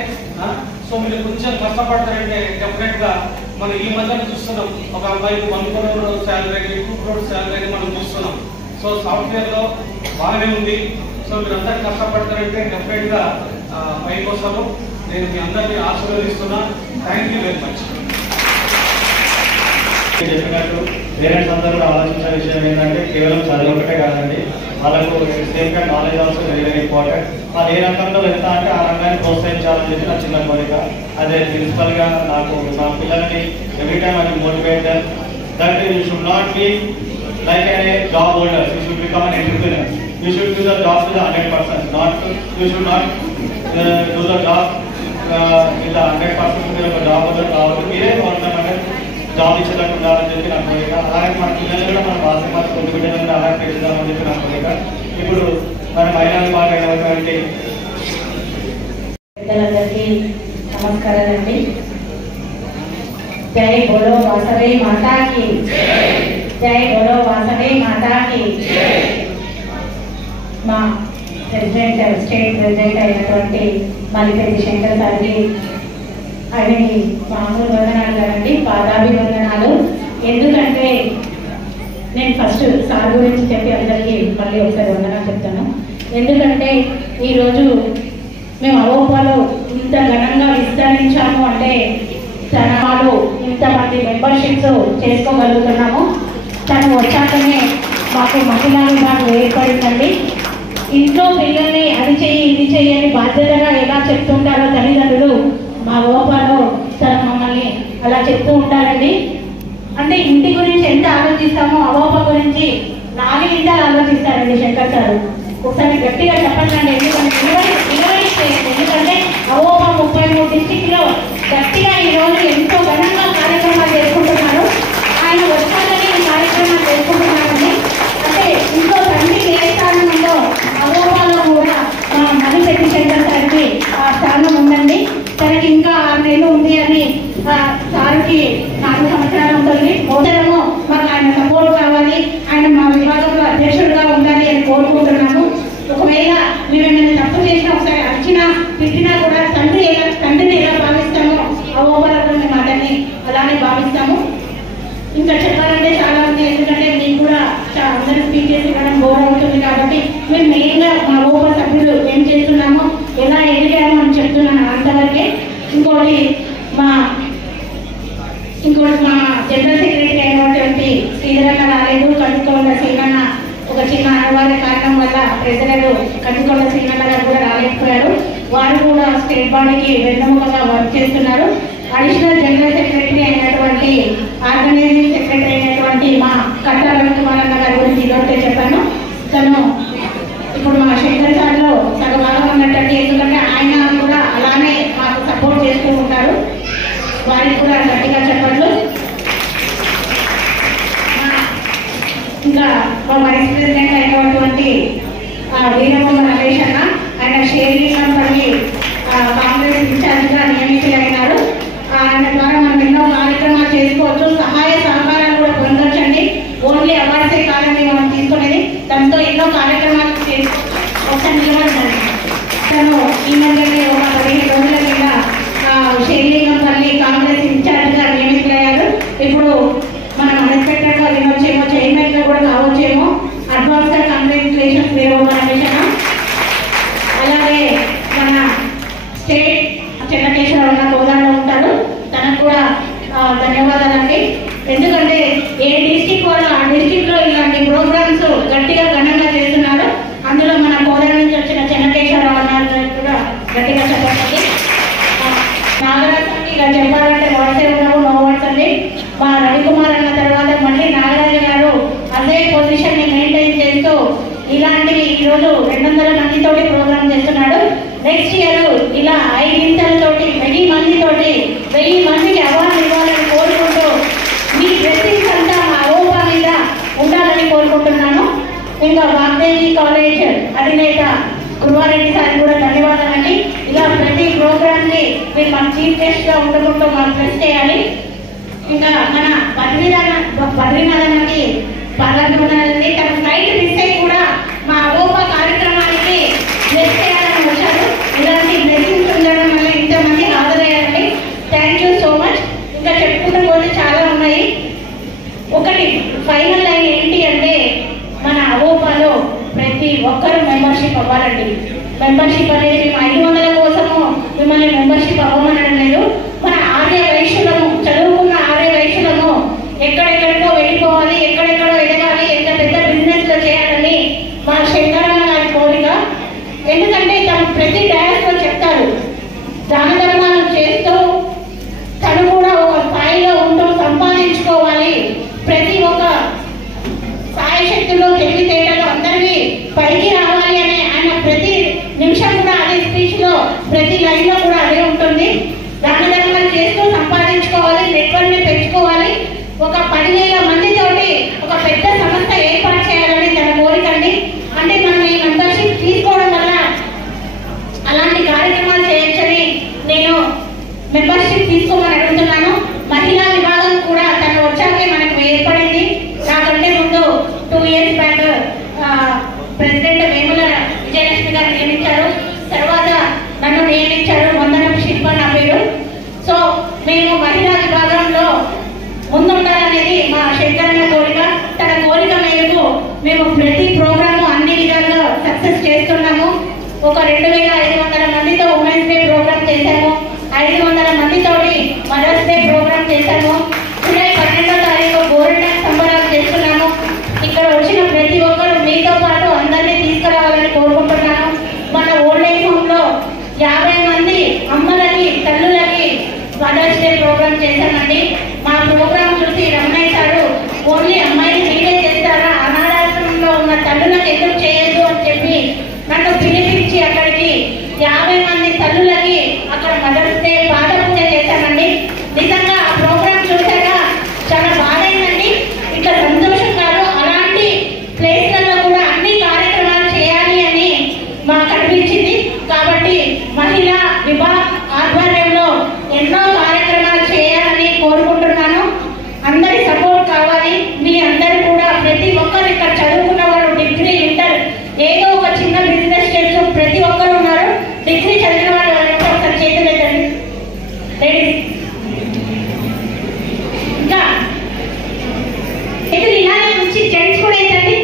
సో మీరు కొంచెం కష్టపడతారంటే డెఫినెట్గా మనం ఈ మధ్యన చూస్తున్నాం, ఒక అబ్బాయికి 1 crore శాలరీ, 2 crore శాలరీ మనం చూస్తున్నాం. సో సాఫ్ట్వేర్లో బాగానే ఉంది. సో మీరు అందరు కష్టపడతారంటే డెఫినెట్గా పైకి వస్తాము. నేను మీ అందరినీ ఆశీర్వదిస్తున్నా. Thank you very much. చెప్పినట్టు పేరెంట్స్ అందరూ ఆలోచించే విషయం ఏంటంటే, కేవలం చదువు ఒకటే కాదండి, వాళ్ళకు సేమ్ గా knowledge also very very important. వాళ్ళు ఏ రంగంలో వెళ్తా అంటే ఆ రంగాన్ని ప్రోత్సహించాలని చెప్పి నా చిన్న కోరిక. అదే ప్రిన్సిపల్ గా నాకు మా పిల్లల్ని every time I motivate that you should not be like A job holder, you should become an entrepreneur. You should do the job to the 100%, not you should not do the job ఇలా 100%. మీరు ఒక జాబ్ హోల్డర్ కావాలి, మీరే గవర్నమెంట్ జాబ్ ఇచ్చేటట్టు ఉండాలని చెప్పి నా కోరిక. అలాగే మన పిల్లలు కూడా మన భాష కొద్ది బిడ్డలను అలాగే పెంచుదామని చెప్పి నా కోరిక. ఇప్పుడు మన మహిళా విభాగం అయినటువంటి పెద్దలందరికీ నమస్కారాలండి. జై బోలో వాసవి మాతాకి, జై బోలో వాసవి మాతాకి. మా ప్రెసిడెంట్, స్టేట్ ప్రెసిడెంట్ అయినటువంటి మల్లిపెద్ది శంకర్ సార్కి ఆయనకి మామూలు వందనాలు కాదండి, పాదాభివందనాలు. ఎందుకంటే నేను ఫస్ట్ సార్ గురించి చెప్పి అందరికీ మళ్ళీ ఒకసారి వందనాలు చెప్తాను. ఎందుకంటే ఈరోజు మేము అవోపాలో ఇంత ఘనంగా విస్తరించాము అంటే తనలో ఇంతమంది మెంబర్షిప్స్ చేసుకోగలుగుతున్నాము. తను వచ్చాకనే మాకు మహిళా విభాగం ఏర్పడిందండి. ఇంట్లో పిల్లల్ని అది చెయ్యి ఇది చెయ్యి అని బాధ్యతగా ఎలా చెప్తుంటారో తల్లిదండ్రులు, మా ఓపాలో తను మమ్మల్ని అలా చెప్తూ ఉంటారండి. అంటే ఇంటి గురించి ఎంత ఆలోచిస్తామో అవోప గురించి 4 ఇంటాలు ఆలోచిస్తారండి శంకర్ సార్. ఒకసారి గట్టిగా చెప్పండి, ఎందుకంటే అవోప 33 డిస్టిక్లో గట్టిగా ఈరోజు ఎంతో ఘనంగా కార్యక్రమాలు చేసుకుంటున్నారు. ఆయన వచ్చాలని ఈ కార్యక్రమాలు చేసుకుంటున్నారండి. అంటే ఇంట్లో తండ్రికి ఏ స్థానం ఉందో అవోపాలో కూడా మా మల్లిపెద్ది శంకర్ సార్కి ఆ స్థానం ఉందండి. తనకి ఇంకా 6 నెలలు ఉంది అని సార్కి 4 సంవత్సరాలు ఉంటుంది. పోతేమో మాకు ఆయన సపోర్ట్ కావాలి, ఆయన మా విభాగంలో అధ్యక్షుడుగా ఉండాలి అని కోరుకుంటున్నాము. ఒకవేళ మీరు ఏమైనా తప్పు చేసినా, ఒకసారి అర్చినా తిట్టినా కూడా తండ్రిని ఎలా భావిస్తామో ఆ ఓవరాల్ మాటని అలానే భావిస్తాము. ఇంకా చెప్పాలంటే చాలా ఉంది, ఎందుకంటే మీకు కూడా అందరూ స్పీచ్ చేసి ఇవ్వడం బోర్ అవుతుంది. కాబట్టి మేము మెయిన్గా మా ఓప సభ్యులు ఏం చేస్తున్నామో, ఎలా ఎదిగామో అని చెప్తున్నాను అంతవరకే. ఇంకోటి మా జనరల్ సెక్రటరీ అయినటువంటి శ్రీధరన్న రాలేదు, కందికొండ శ్రీనన్న ఒక చిన్న అనివార్య కారణం వల్ల ప్రెసిడెంట్ కందికొండ శ్రీనన్న గారు కూడా రాలేకపోయారు. వారు కూడా స్టేట్ బాడీకి వెన్నెముకగా వర్క్ చేస్తున్నారు. అడిషనల్ జనరల్ సెక్రటరీ అయినటువంటి, ఆర్గనైజింగ్ సెక్రటరీ అయినటువంటి మా కట్టా రవికుమారన్న గారి గురించి ఇదొకటే చెప్పాను. తను ఇప్పుడు మా శంకర్ సార్లో సగభాగం ఉన్నట్టు, ఎందుకంటే ఆయన కూడా అలానే మాకు సపోర్ట్ చేస్తూ ఉంటారు. వారికి కూడా గట్టిగా చెప్పట్లు. ఇంకా దాంతో ఎన్నో కార్యక్రమాలు చేసి ఒకసారి నిలబడ్డాను. తను ఈ మధ్యనే ఒక 15 రోజుల కింద శ్రీలింగంపల్లి కాంగ్రెస్ ఇన్ఛార్జ్గా నియమితులయ్యారు. ఇప్పుడు మనం అన్ఎక్స్పెక్టెడ్ గా వినొచ్చేమో, చైర్మన్ గా కూడా కావచ్చేమో. అడ్వాన్స్ గా కంగ్రాచులేషన్స్ మీరు మన విషయం. అలాగే మన స్టేట్ చెన్నకేశ్వరరావు అన్న హోదాలో ఉంటాడు, తనకు కూడా ధన్యవాదాలండి. ఎందుకంటే ఏ డిస్టిక్ వాళ్ళు ఆ డిస్టిక్ లో ఇలాంటి ప్రోగ్రామ్స్ గట్టిగా ఘనంగా చేస్తున్నారు. అందులో మన కోదా నుంచి వచ్చిన చెన్నకేశ్వరరావు అన్న కూడా గట్టిగా చెప్పండి. నాగరాజుకి ఇలా చెప్పాలంటే వాట్సే ఉన్నావు, నో వర్డ్స్ అండి. మా రవికుమార్ అన్న తర్వాత మళ్ళీ నాగరాజు గారు అదే పొజిషన్ ని మెయింటైన్ చేస్తూ ఇలాంటివి ఈరోజు 200 మందితోటి ప్రోగ్రామ్ చేస్తున్నాడు. నెక్స్ట్ ఇయర్ ఇలా 5 ఇంతలతోటి 1000 మందితోటి 1000 మందికి అవార్డు ఇవ్వాలని కోరుకుంటూ మీ బ్లెస్సింగ్స్ అంతా మా ఓపా మీద ఉండాలని కోరుకుంటున్నాను. ఇంకా వాగ్దేవి కాలేజ్ అధినేత గురువారెడ్డి సార్ కూడా ధన్యవాదాలండి. ఇలా ప్రతి ప్రోగ్రామ్ ని మీరు మన చీఫ్ గెస్ట్ గా ఉండకుండా మాకు బ్లెస్ చేయాలి. ఇంకా మన బద్రీనాథానికి పాల్గొనాలని తన ఫ్లైట్ మిస్ అయి కూడా మా ఓపా కార్యక్రమానికి బ్లెస్ చేయాలని వచ్చారు. ఇలాంటి బ్లెస్సింగ్స్ ఉండడం వల్ల ఇంతమంది హాజరయ్యారండి. Thank you so much. ఇంకా చెప్పుకుంటూ పోతే చాలా ఉన్నాయి. ఒకటి ఫైనల్ లైన్ ఏంటి అంటే మన ఓపాలో ప్రతి ఒక్కరూ మెంబర్షిప్ అవ్వాలండి. మెంబర్షిప్ అనేది మేము 500 కోసము మిమ్మల్ని మెంబర్షిప్ అవ్వమనడం లేదు. మన ఆర్య వైశ్యులము, చదువుకున్న ఆర్య వైశ్యులము ఎక్కడెక్కడికో వెళ్ళిపోవాలి, ఎక్కడెక్కడో ఎదగాలి, ఎంత పెద్ద బిజినెస్ లో చేయాలని మా శంకరన్న గారి కోరిక. ఎందుకంటే తను ప్రతి డయాస్ లో చెప్తారు, దాన ధర్మాలు చేస్తూ తను కూడా ఒక స్థాయిలో ఉంటూ సంపాదించుకోవాలి, ప్రతి ఒక్క సాయశక్తులు తెలివితేటలు అందరివి పైకి రావాలి అని ఆయన ప్రతి నిమిషం కూడా అదే స్పీచ్ లో ప్రతి లైన్ లో కూడా అదే ఉంటుంది. దాన ధర్మాలు చేస్తూ సంపాదించుకోవాలి, నెట్వర్క్ ని పెంచుకోవాలి, ఒక 10,000 మందితోటి ఒక పెద్ద సంస్థ ఏర్పాటు చేయాలని తన కోరికండి. అంటే మనం ఈ మెంబర్షిప్ తీసుకోవడం వల్ల అలాంటి కార్యక్రమాలు చేయొచ్చని నేను మెంబర్షిప్ తీసుకోమని అడుగుతున్నాను. మహిళా విభాగం కూడా తను వచ్చాకే మనకు ఏర్పడింది. నాకంటే ముందు 2 years back president Vemula Vijayalakshmi గారు నియమించారు, తర్వాత నన్ను నియమించారు. వందనపు శిల్ప నా పేరు. సో మేము మహిళా విభాగంలో ముందుండాలనేది మా శంకరన్న కోరిక. తన కోరిక మేరకు మేము ప్రతి ప్రోగ్రాము అన్ని విధాలుగా సక్సెస్ చేస్తున్నాము. ఒక 2500 మందితో ఉమెన్స్ డే ప్రోగ్రామ్ చేశాము, 500 మందితోటి మదర్స్ డే ప్రోగ్రామ్ చేశాము. జూలై 12వ తారీఖు గోల్డెన్ సంబరాలు చేస్తున్నాము. ఇక్కడ వచ్చిన ప్రతి ఒక్కరు మీతో పాటు అందరినీ తీసుకురావాలని కోరుకుంటున్నాను. మన ఓల్డ్ ఏజ్ హోమ్ లో 50 మంది అమ్మలకి తల్లులకి మదర్స్ డే ప్రోగ్రామ్ చేశామండి. మా ప్రోగ్రామ్ చూసి రమణయ్య సారు ఓన్లీ అమ్మాయిని మీరే చేస్తారా, అనాథాశ్రమంలో ఉన్న తల్లులకు ఎందుకు చేయొద్దు అని చెప్పి నన్ను పిలిపించి అక్కడికి 50 మంది తల్లులకి అక్కడ మదర్స్ డే పాద పూజ చేశామండి. నిజంగా ఆ ప్రోగ్రామ్ చూసాక చాలా బాధైందండి. ఇట్లా సంతోషం కాదు, అలాంటి ప్లేస్లలో కూడా అన్ని కార్యక్రమాలు చేయాలి అని మాకు అనిపించింది. కాబట్టి మహిళా విభాగ ఆధ్వర్యంలో ఎన్నో కార్యక్రమాలు చేయాలని కోరుకుంటున్నాను. అందరి సపోర్ట్ కావాలి. మీ అందరూ కూడా ప్రతి ఒక్కరు ఇక్కడ చదువుకున్న వారు డిగ్రీ, ఇంటర్, ఏదో ఒక చిన్న బిజినెస్ చేస్తూ ప్రతి ఒక్కరు ఉన్నారు. డిగ్రీ చదివిన వాళ్ళు ఒకసారి చేతులు ఎత్తండి. ఇంకా చేతులు ఇలాగే ఉంచి జెంట్స్ కూడా ఎత్తండి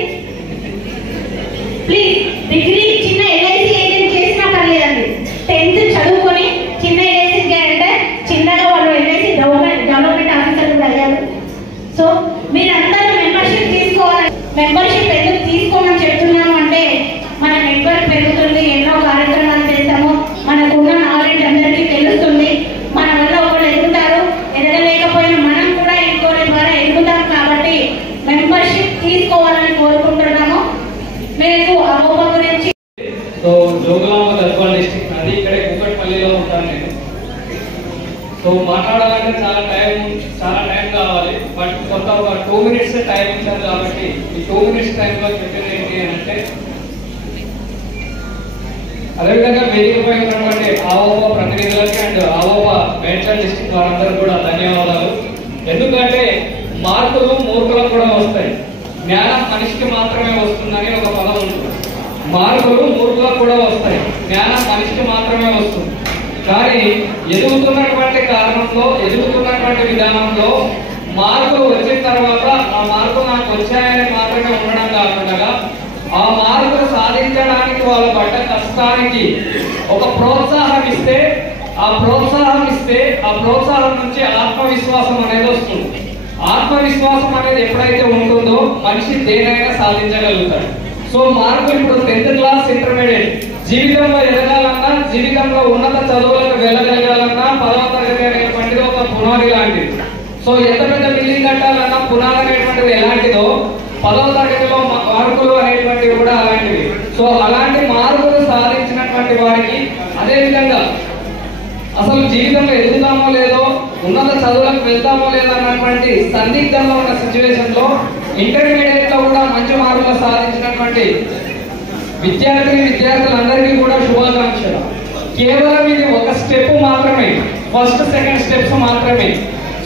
ప్లీజ్. డిగ్రీ చిన్న ఎల్ఐసి ఏజెంట్ చేసినా పర్లేదండి. 10th చదువుకొని చిన్న ఎల్ఐసి అంటే చిన్నగా వాళ్ళు ఎల్ఐసి డెవలప్మెంట్ ఆఫీసర్ కూడా అయ్యారు. సో మీరందరూ మెంబర్షిప్ తీసుకోవాలి. మెంబర్షిప్ ఎందుకు తీసుకోమని చెప్తున్నాము అంటే మన నెట్వర్క్ పెరుగుతుంది, ఎన్నో కార్యక్రమాలు చేస్తాము, మనకున్న నాలెడ్జ్ అందరికీ తెలుస్తుంది. మన వల్ల ఒకళ్ళు ఎదుగుతారు, ఎదగలేకపోయినా మనం కూడా ఇంకోరి ద్వారా ఎదుగుతాం. కాబట్టి మెంబర్షిప్ తీసుకోవాలని కోరుకుంటున్నాము. మీకు ఆ ఓపా గురించి సో జోగులాంబ గద్వాల్ డిస్ట్రిక్ట్ అది ఇక్కడే కుక్కట్పల్లిలో ఉంటాను నేను. సో మాట్లాడాలంటే చాలా టైం కావాలి. బట్ కొంత ఒక 2 minutes టైం ఇచ్చారు కాబట్టి ఈ 2 minutes టైంలో చెప్పేది ఏంటి అని అంటే, అదేవిధంగా వేదికపై ఉన్నటువంటి ఆవోపా ప్రతినిధులకి అండ్ ఆవోపా మేడ్చల్ డిస్ట్రిక్ట్ వారందరూ కూడా ధన్యవాదాలు. ఎందుకంటే మార్కులు మూర్ఖులకు కూడా వస్తాయి, జ్ఞానం మనిషికి మాత్రమే వస్తుందని ఒక మార్పులు మూర్ఖులకు కూడా వస్తాయి. జ్ఞానం మనిషికి మాత్రమే వస్తుంది. కానీ ఎదుగుతున్నటువంటి కారణంలో, ఎదుగుతున్నటువంటి విధానంలో మార్పులు వచ్చిన తర్వాత ఆ మార్పులు నాకు వచ్చాయని మాత్రమే ఉండడం కాకుండా ఆ మార్పులు సాధించడానికి వాళ్ళు పడ్డ కష్టానికి ఒక ప్రోత్సాహం ఇస్తే, ఆ ప్రోత్సాహం నుంచి ఆత్మవిశ్వాసం అనేది వస్తుంది. ఆత్మవిశ్వాసం అనేది ఎప్పుడైతే ఉంటుందో మనిషి దేనైనా సాధించగలుగుతాడు. సో మార్పు ఇప్పుడు 10th క్లాస్ ఇంటర్మీడియట్ జీవితంలో ఎదగాలన్నా, జీవితంలో ఉన్నత చదువులకు వెళ్ళగలగాలన్నా 10వ తరగతి అనేటువంటిది ఒక పునాది లాంటిది. సో ఎంత పెద్ద బిల్డింగ్ కట్టాలన్నా పునాది అనేటువంటిది ఎలాంటిదో 10వ తరగతిలో మార్కులు అనేటువంటివి కూడా అలాంటివి. సో అలాంటి మార్కులు సాధించినటువంటి వారికి అదేవిధంగా అసలు జీవితంలో ఎదుగుతామో లేదో, ఉన్నత చదువులకు వెళ్తామో లేదో అన్నటువంటి సందిగ్ధంలో ఉన్న సిచ్యువేషన్ లో ఇంటర్మీడియట్ లో కూడా మంచి మార్కులు సాధించినటువంటి విద్యార్థులందరికీ కూడా శుభాకాంక్షలు. కేవలం ఇది ఒక స్టెప్ మాత్రమే, ఫస్ట్ సెకండ్ స్టెప్స్ మాత్రమే.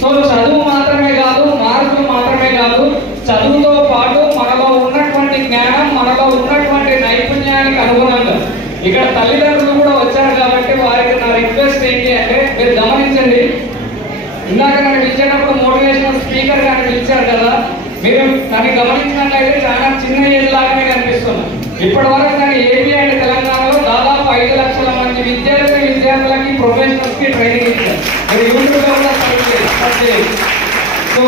సో చదువు మాత్రమే కాదు, మార్కులు మాత్రమే కాదు, చదువుతో పాటు మనలో ఉన్నటువంటి జ్ఞానం, మనలో ఉన్నటువంటి నైపుణ్యానికి అనుగుణంగా ఇక్కడ తల్లిదండ్రులు కూడా వచ్చారు కాబట్టి వారికి నా రిక్వెస్ట్ ఏంటి అంటే, మీరు గమనించండి, ఇందాక నన్ను పిలిచేటప్పుడు మోటివేషనల్ స్పీకర్ గారిని పిలిచారు కదా, మీరు దాన్ని గమనించినట్లయితే చాలా చిన్న ఏజ్ లాగానే కనిపిస్తుంది. ఇప్పటి వరకు కానీ ఏపీ అండ్ తెలంగాణలో దాదాపు 5 లక్షల మంది విద్యార్థులకి ప్రొఫెషనల్స్ కి ట్రైనింగ్ ఇచ్చారు. మీరు యూట్యూబ్ లో కూడా సర్చ్ చేయండి. సో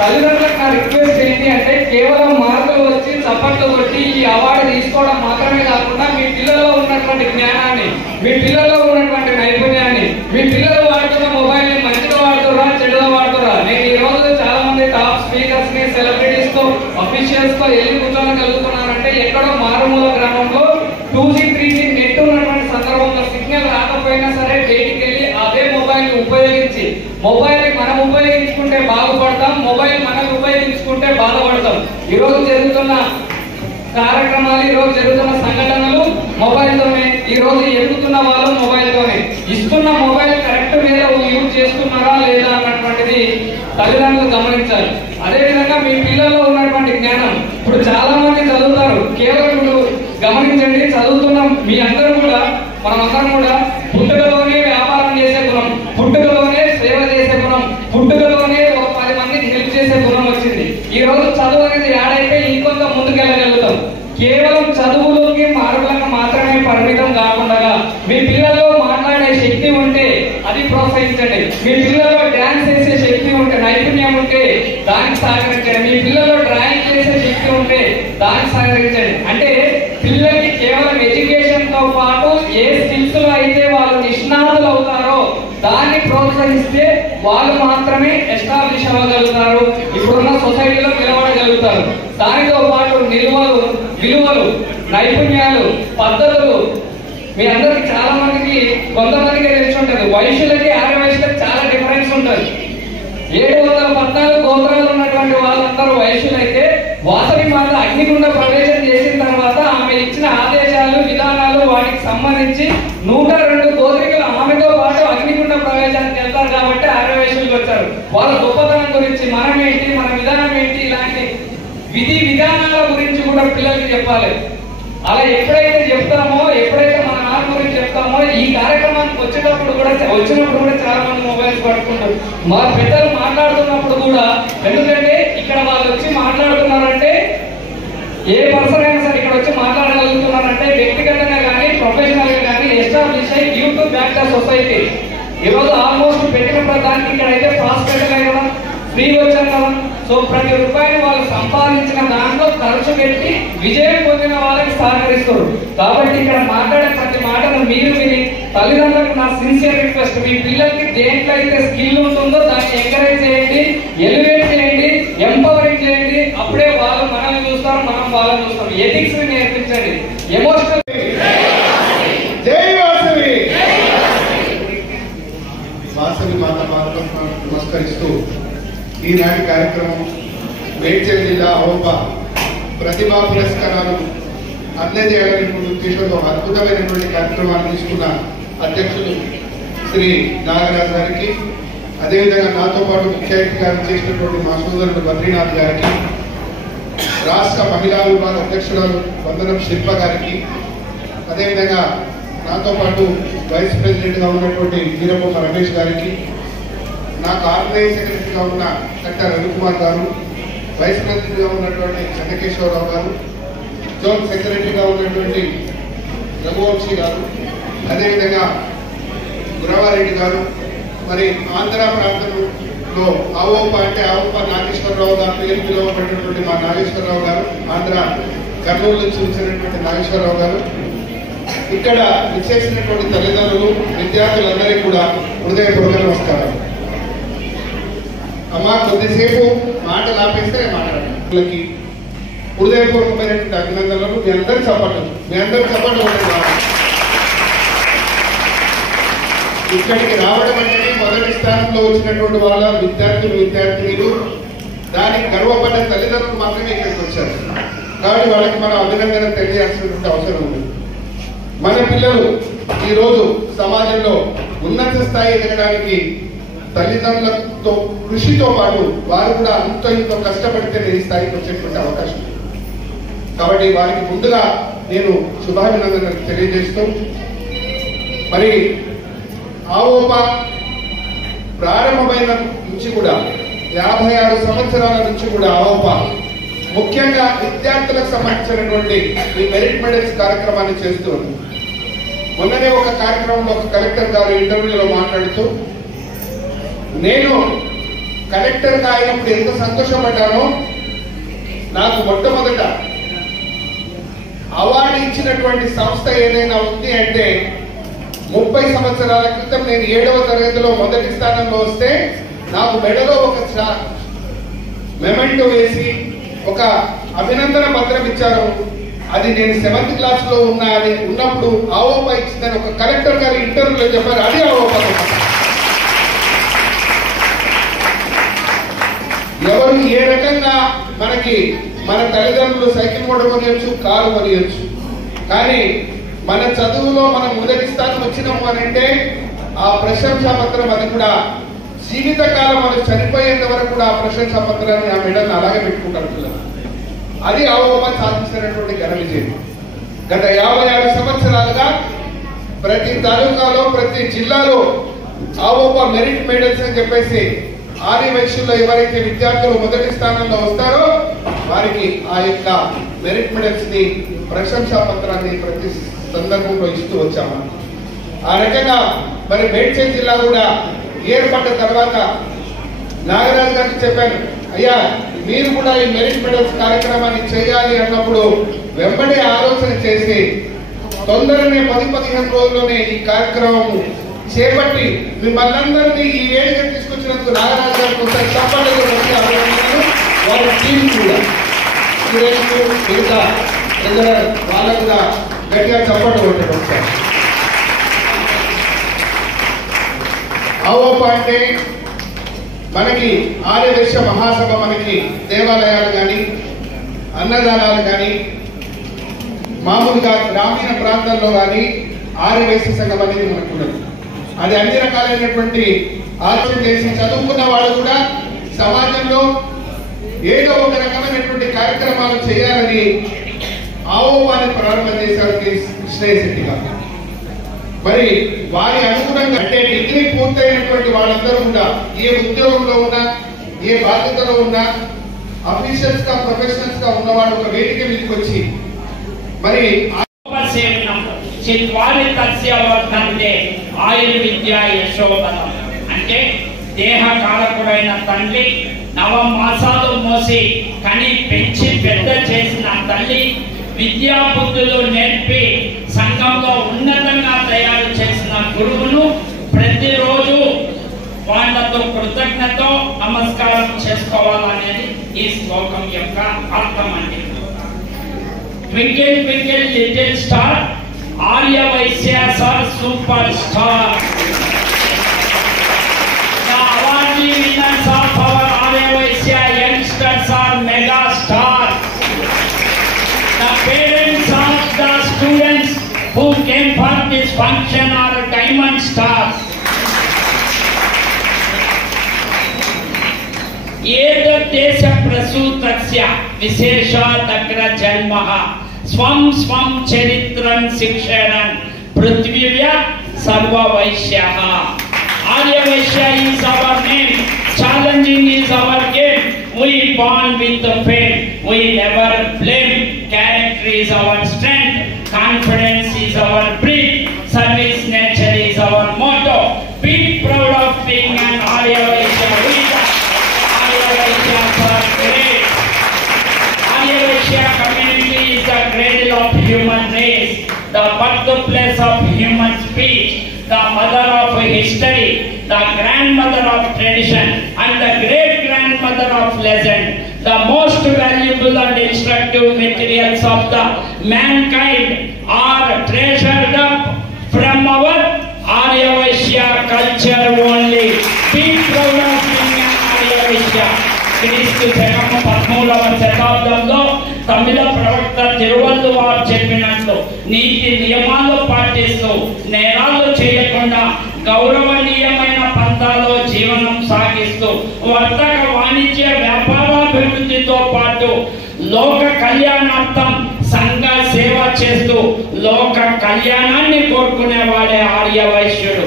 తల్లిదండ్రులకు నా రిక్వెస్ట్ ఏంటి అంటే, కేవలం మార్కులు వచ్చి చప్పట్లు కొట్టి ఈ అవార్డు తీసుకోవడం మాత్రమే కాకుండా మీ పిల్లల్లో ఉన్నటువంటి జ్ఞానాన్ని, మీ పిల్లల్లో ఉన్నటువంటి నైపుణ్యాన్ని, మీ పిల్లలు వాడుతున్న మొబైల్ ని మంచిగా వాడుతురా చెడుగా వాడుతురా. నేను ఈ రోజు చాలా మంది టాప్ స్పీకర్స్ ని, సెలబ్రిటీస్ తో, అఫీషియల్స్ తో వెళ్ళి కూర్చోగలుగుతున్నానంటే ఎక్కడో మారుమూల గ్రామంలో 2G 3G నెట్ ఉన్నటువంటి సందర్భంలో సిగ్నల్ రాకపోయినా సరే బయటికి వెళ్ళి అదే మొబైల్ ని ఉపయోగించి, మొబైల్ మనం ఉపయోగించుకుంటే బాగుపడతాం, మొబైల్ మనం ఉపయోగించుకుంటే బాధపడతాం. ఈ రోజు జరుగుతున్న కార్యక్రమాలు, ఈ రోజు జరుగుతున్న సంఘటనలు మొబైల్ తోనే, ఈ రోజు ఎదుగుతున్న వాళ్ళు మొబైల్ తోనే. ఇస్తున్న మొబైల్ కరెక్ట్ మీద యూజ్ చేస్తున్నారా లేదా అన్నటువంటిది తల్లిదండ్రులు గమనించాలి. అదేవిధంగా మీ పిల్లల్లో ఉన్నటువంటి జ్ఞానం, ఇప్పుడు చాలా మంది చదువుతారు, కేవలం ఇప్పుడు గమనించండి, చదువుతున్న మీ అందరూ కూడా, మనమందరం కూడా పుట్టుకలోనే వ్యాపారం చేసే గుణం, పుట్టుకలోనే సేవ చేసే గుణం, పుట్టుకలోనే ఒక 10 మందికి హెల్ప్ చేసే గుణం వచ్చింది. ఈ రోజు చదువు అనేది యాడ్ అయిపోయి ఇంకొంత ముందుకెళ్ళగలుగుతాం. కేవలం చదువులోకి మార్కులకు మాత్రమే పరిమితం కాకుండా మీ పిల్లల్లో మాట్లాడే శక్తి ఉంటే అది ప్రోత్సహించండి. మీ పిల్లల్లో డ్యాన్స్ చేసే శక్తి ఉంటే, నైపుణ్యం ఉంటే దానికి సహకరించండి. మీ పిల్లల్లో డ్రాయింగ్ చేసే శక్తి ఉంటే దానికి సహకరించండి. అంటే పిల్లలకి కేవలం ఎడ్యుకేషన్ తో పాటు ఏ స్కిల్స్ లో అయితే వాళ్ళు నిష్ణాతులు అవుతారో దాన్ని ప్రోత్సహిస్తే వాళ్ళు మాత్రమే ఎస్టాబ్లిష్ అవ్వగలుగుతారు, ఇప్పుడున్న సొసైటీలో నిలబడగలుగుతారు. దానితో పాటు విలువలు, నైపుణ్యాలు, పద్ధతులు మీ అందరికి చాలా మందికి, కొంతమందికి తెలిసి ఉంటుంది, వయసులకి ఆర్య వయసులకి చాలా డిఫరెన్స్ ఉంటుంది. 714 గోత్రాలు ఉన్నటువంటి వాళ్ళందరూ వయసులైతే వాసవి మాత అగ్నిగుండ ప్రవేశం చేసిన తర్వాత ఆమె ఇచ్చిన ఆదేశాలు, విధానాలు, వాటికి సంబంధించి 102 గోత్రికులు ఆమెతో పాటు అగ్నిగుండ ప్రవేశానికి వెళ్తారు కాబట్టి ఆర్య వయసులకు వచ్చారు. వాళ్ళ గొప్పతనం గురించి, మనం ఏంటి, మన విధానం ఏంటి, ఇలాంటి విధి విధానాల గురించి కూడా పిల్లలకి చెప్పాలి. అలా ఎప్పుడైతే చెప్తామో, ఎప్పుడైతే మన నాన్న గురించి చెప్తామో, ఈ కార్యక్రమానికి వచ్చినప్పుడు కూడా చాలా మంది మొబైల్స్ పట్టుకుంటారు. మా పెద్దలు మాట్లాడుతున్నప్పుడు కూడా, ఎందుకంటే ఇక్కడ వాళ్ళు వచ్చి మాట్లాడుతున్నారంటే, ఏ పర్సన్ అయినా సరే ఇక్కడ వచ్చి మాట్లాడగలుగుతున్నారంటే వ్యక్తిగతంగా కానీ ప్రొఫెషనల్ గా కానీ ఎస్టాబ్లిష్ అయ్యి give to back the society. ఈరోజు ఆల్మోస్ట్ పెట్టిన ప్రధానికి ఇక్కడైతే ప్రాస్పెక్ట్ కదా, ఫ్రీ వచ్చారు కదా. సో ప్రతి రూపాయిని వాళ్ళు సంపాదించిన దాంట్లో ఖర్చు పెట్టి విజయం పొందిన వాళ్ళకి సహకరిస్తారు. కాబట్టి ఇక్కడ మాట్లాడే ప్రతి మాటను మీరు విని, తల్లిదండ్రులకు నా సిన్సియర్ రిక్వెస్ట్, మీ పిల్లలకి దేంట్లో అయితే స్కిల్ ఉంటుందో దాన్ని ఎంకరేజ్ చేయండి, ఎలివేట్ చేయండి, ఎంపవరింగ్ చేయండి. అప్పుడే వాళ్ళు మనల్ని చూస్తారు, మనం వాళ్ళని చూస్తాం. ఎథిక్స్ ని నేర్పించండి, ఎమోషనల్. వాసవి మాత పాదపద్మ నమస్కరిస్తూ ఈనాటి కార్యక్రమం మేడ్చల్ జిల్లా హోంప ప్రతిభా పురస్కారాలు అందజేయాలనేటువంటి ఉద్దేశంలో అద్భుతమైనటువంటి కార్యక్రమాన్ని తీసుకున్న అధ్యక్షులు శ్రీ నాగరాజు గారికి, అదేవిధంగా నాతో పాటు ముఖ్య అతిథిగా చేసినటువంటి మా సోదరుడు బద్రీనాథ్ గారికి, రాష్ట్ర మహిళా విభాగ అధ్యక్షురాలు వందనం శిల్ప గారికి, అదేవిధంగా నాతో పాటు వైస్ ప్రెసిడెంట్గా ఉన్నటువంటి వీరబొమ్మ రమేష్ గారికి, నాకు ఆర్గనైజ్ సెక్రటరీగా ఉన్న కట్టా రవికుమార్ గారు, వైస్ ప్రెసిడెంట్గా ఉన్నటువంటి చంద్రకేశ్వరరావు గారు, జోన్ సెక్రటరీగా ఉన్నటువంటి రఘువంశీ గారు, అదేవిధంగా గురవారెడ్డి గారు, మరి ఆంధ్ర ప్రాంతంలో ఆవోప అంటే ఆవోప నాగేశ్వరరావు గారు పేరు పిలువబడినటువంటి మా నాగేశ్వరరావు గారు, ఆంధ్ర కర్నూలు నుంచి వచ్చినటువంటి నాగేశ్వరరావు గారు, ఇక్కడ విచ్చేసినటువంటి తల్లిదండ్రులు, విద్యార్థులందరికీ కూడా హృదయపూర్వక నమస్కారం. అమ్మా కొద్దిసేపు మాటలు ఆపేస్తే మాట్లాడాలి. హృదయపూర్వకమైనటువంటి అభినందనలు. మీ అందరి చప్పట్లు ఇక్కడికి రావడం అంటే మొదటి స్థానంలో వచ్చినటువంటి వాళ్ళ విద్యార్థులు, దానికి గర్వపడ్డ తల్లిదండ్రులు మాత్రమే ఇక్కడికి వచ్చారు. కాబట్టి వాళ్ళకి మనం అభినందన తెలియాల్సినటువంటి అవసరం ఉంది. మన పిల్లలు ఈరోజు సమాజంలో ఉన్నత స్థాయి ఎదగడానికి తల్లిదండ్రులతో కృషితో పాటు వారు కూడా అంతో ఇంతో కష్టపడితే ఈ స్థాయికి వచ్చేటువంటి అవకాశం. కాబట్టి వారికి ముందుగా నేను శుభాభినందనలు తెలియజేస్తూ, మరి ఆవోప ప్రారంభమైన నుంచి కూడా 56 సంవత్సరాల నుంచి కూడా ఆవోప ముఖ్యంగా విద్యార్థులకు సంబంధించినటువంటి ఈ మెరిట్ మెడల్స్ కార్యక్రమాన్ని చేస్తూ ఉంది. మొన్ననే ఒక కార్యక్రమంలో ఒక కలెక్టర్ గారు ఇంటర్వ్యూలో మాట్లాడుతూ, నేను కలెక్టర్గా అయినప్పుడు ఎంత సంతోషపడ్డానో, నాకు మొట్టమొదట అవార్డు ఇచ్చినటువంటి సంస్థ ఏదైనా ఉంది అంటే 30 సంవత్సరాల క్రితం నేను 7వ తరగతిలో మొదటి స్థానంలో వస్తే నాకు మెడలో ఒక మెమెంటో వేసి ఒక అభినందన పత్రం ఇచ్చారు. అది నేను 7th క్లాస్ లో ఉన్నప్పుడు ఆవోప ఇచ్చిందని ఒక కలెక్టర్ గారు ఇంటర్వ్యూలో చెప్పారు. అది ఆవోప. ఎవరు ఏ రకంగా మనకి మన తల్లిదండ్రులు సైకిల్ మోటార్ కొనియొచ్చు, కారు కొనియొచ్చు, కానీ మన చదువులో మనం మొదటి స్థానం వచ్చినాము అని అంటే ఆ ప్రశంసా పత్రం అది కూడా జీవితకాలం మనం చనిపోయేంత వరకు కూడా ఆ ప్రశంసా పత్రాన్ని ఆ మెడల్ని అలాగే పెట్టుకుంటారు పిల్లలు. అది ఆవోప సాధించినటువంటి ఘన విజయం. గత 56 సంవత్సరాలుగా ప్రతి తాలూకాలో ప్రతి జిల్లాలో ఆవోప మెరిట్ మెడల్స్ అని చెప్పేసి ఆర్యవైశ్యుల్లో ఎవరైతే విద్యార్థులు మొదటి స్థానంలో వస్తారో వారికి ఆ యొక్క మెరిట్ మెడల్స్ ని ప్రశంసా పత్రాన్ని ప్రతి సందర్భంలో ఇస్తూ వచ్చాము. ఆ రకంగా మరి మేడ్చల్ జిల్లా కూడా ఏర్పడ్డ తర్వాత నాగరాజు గారికి చెప్పాను, అయ్యా మీరు కూడా ఈ మెరిట్ మెడల్స్ కార్యక్రమాన్ని చేయాలి అన్నప్పుడు వెంబడే ఆలోచన చేసి తొందరనే 10-15 రోజుల్లోనే ఈ కార్యక్రమం చేపట్టి మిమ్మల్ని అందరినీ ఈ వేదిక తీసుకొచ్చినందుకు నాగరాజు గారికి ఒకసారి చప్పట్లతో వచ్చి అభినందనలు. వారి టీం కూడా మిగతా వాళ్ళకు కూడా గట్టిగా చప్పట్లు కొట్టారు ఒకసారి. ఆవోప అంటే మనకి ఆర్యవైశ్య మహాసభ, మనకి దేవాలయాలు కానీ అన్నదానాలు కానీ మామూలుగా గ్రామీణ ప్రాంతాల్లో కానీ ఆర్యవైశ్య సంఘం అనేది మనకు ఉండదు. అది అన్ని రకాలైనటువంటి ఆలోచన చేసి చదువుకున్న వాళ్ళు కూడా సమాజంలో ఏదో ఒక రకమైనటువంటి కార్యక్రమాలు చేయాలని ఆవోపాన్ని ప్రారంభం చేశారు కృష్ణయ్య శెట్టి గారు. మరి వారి అనుగుణంగా అంటే డిగ్రీ పూర్తయినటువంటి వాళ్ళందరూ కూడా ఏ ఉద్యోగంలో ఉన్నా, ఏ బాధ్యతలో ఉన్నా, అఫీషియల్స్ గా ప్రొఫెషనల్స్ గా ఉన్నవాడు ఒక వేదిక మీదకి వచ్చి మరి ఆయుర్విద్య యశోబలం అంటే దేహకారకుడైన తండ్రి 9 మాసాలు మోసి కని పెంచి పెద్ద చేసిన తల్లి విద్యా బుద్ధులు నేర్పి సంఘంలో ఉన్నతంగా తయారు చేసిన గురువును ప్రతిరోజు వాళ్ళతో కృతజ్ఞత నమస్కారం చేసుకోవాలనేది ఈ శ్లోకం యొక్క అర్థం అండి. Twinkle twinkle little star, Arya Vaishyas are superstar. The awardee winners of our Arya Vaishya youngsters are mega stars. The parents of the students who came for this function are diamond stars. ఏతద్దేశ ప్రసూతస్య విశేషాదగ్ర జన్మః స్వం స్వం చరిత్రం శిక్షణన్ పృథ్వీవ్య సర్వవైశ్యః. Aryavaishya is our name, challenging is our game. We born with the fame, we never blame. Character is our strength, confidence is our breed, service nature is our motto. Be proud of being an Aryavaishya. We are Aryavaishyas are great. Aryavaishya community is the cradle of human race, the birthplace of human speech, the mother of history, the grandmother of tradition, and the great-grandmother of legend. The most valuable and instructive materials of the mankind are treasured up from our Aryavaishya culture only. Be proud of being an Aryavaishya. క్రీస్తు శకము 13వ శతాబ్దంలో తమిళ ప్రవక్త తిరువల్లువారు చెప్పినట్లు నీతి నియమాలు పాటిస్తూ నేరాలు చేయకుండా గౌరవనీయమైన పంథాలో జీవనం సాగిస్తూ వర్తక వాణిజ్య వ్యాపారాభివృద్ధితో పాటు లోక కళ్యాణార్థం సంఘ సేవ చేస్తూ లోక కళ్యాణాన్ని కోరుకునేవాడే ఆర్యవైశ్యుడు.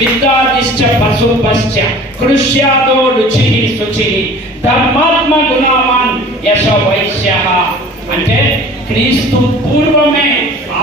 విద్యాదిశ్చ పశుపశ్చ కృష్యాదో రుచి శుచి ధర్మాత్మ గుణవాన్ యశ వైశ్య. అంటే క్రీస్తు పూర్వమే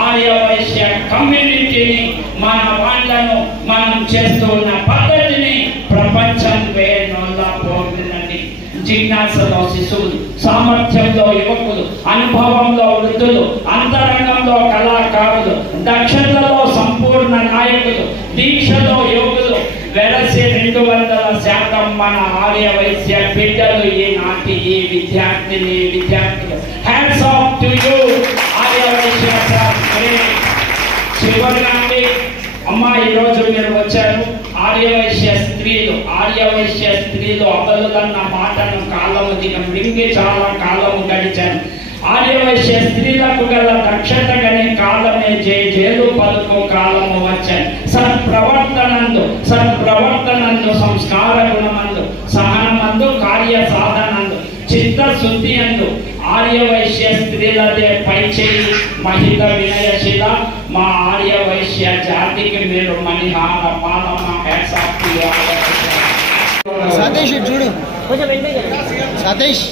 ఆర్యవైశ్య కమ్యూనిటీని మన వాళ్ళను మనం చేస్తున్న పద్ధతిని ప్రపంచం వేణోలా పోతుందండి. జిజ్ఞాసలో శిశువులు, సామర్థ్యంలో యువకులు, అనుభవంలో వృద్ధులు, అంతరంగంలో కళాకారులు, దక్షతలో సంపూర్ణ నాయకులు, దీక్షలో యోగులు వెరసి 200% మన ఆర్యవైశ్య బిడ్డలు ఈనాటి ఈ విద్యార్థులు. Hands off to you Aryavysya. చివరిగా అమ్మ ఈరోజు మీరు వచ్చారు. ఆర్యవైశ్య స్త్రీలు అబలుదన్న మాటను కాలము దిగం మింగి చాలా కాలము గడిచాను. ఆర్యవైశ్య స్త్రీలకు గల దక్షత గని కాలమే జేలు పలుకు కాలము వచ్చాను. సత్ప్రవర్తనందు సంస్కార గుణమందు సహనమందు కార్య సాధనందు చిత్తశుద్ధి అందు ఆర్యవైశ్య స్త్రీలదే పై చేయి మహిళ వినయశీల. మా ఆర్యవైశ్య జాతికి మీరు మణిహార పాలన. సతీష్ చూడు, సతీష్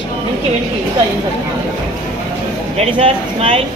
రెడీ సార్, స్మైల్.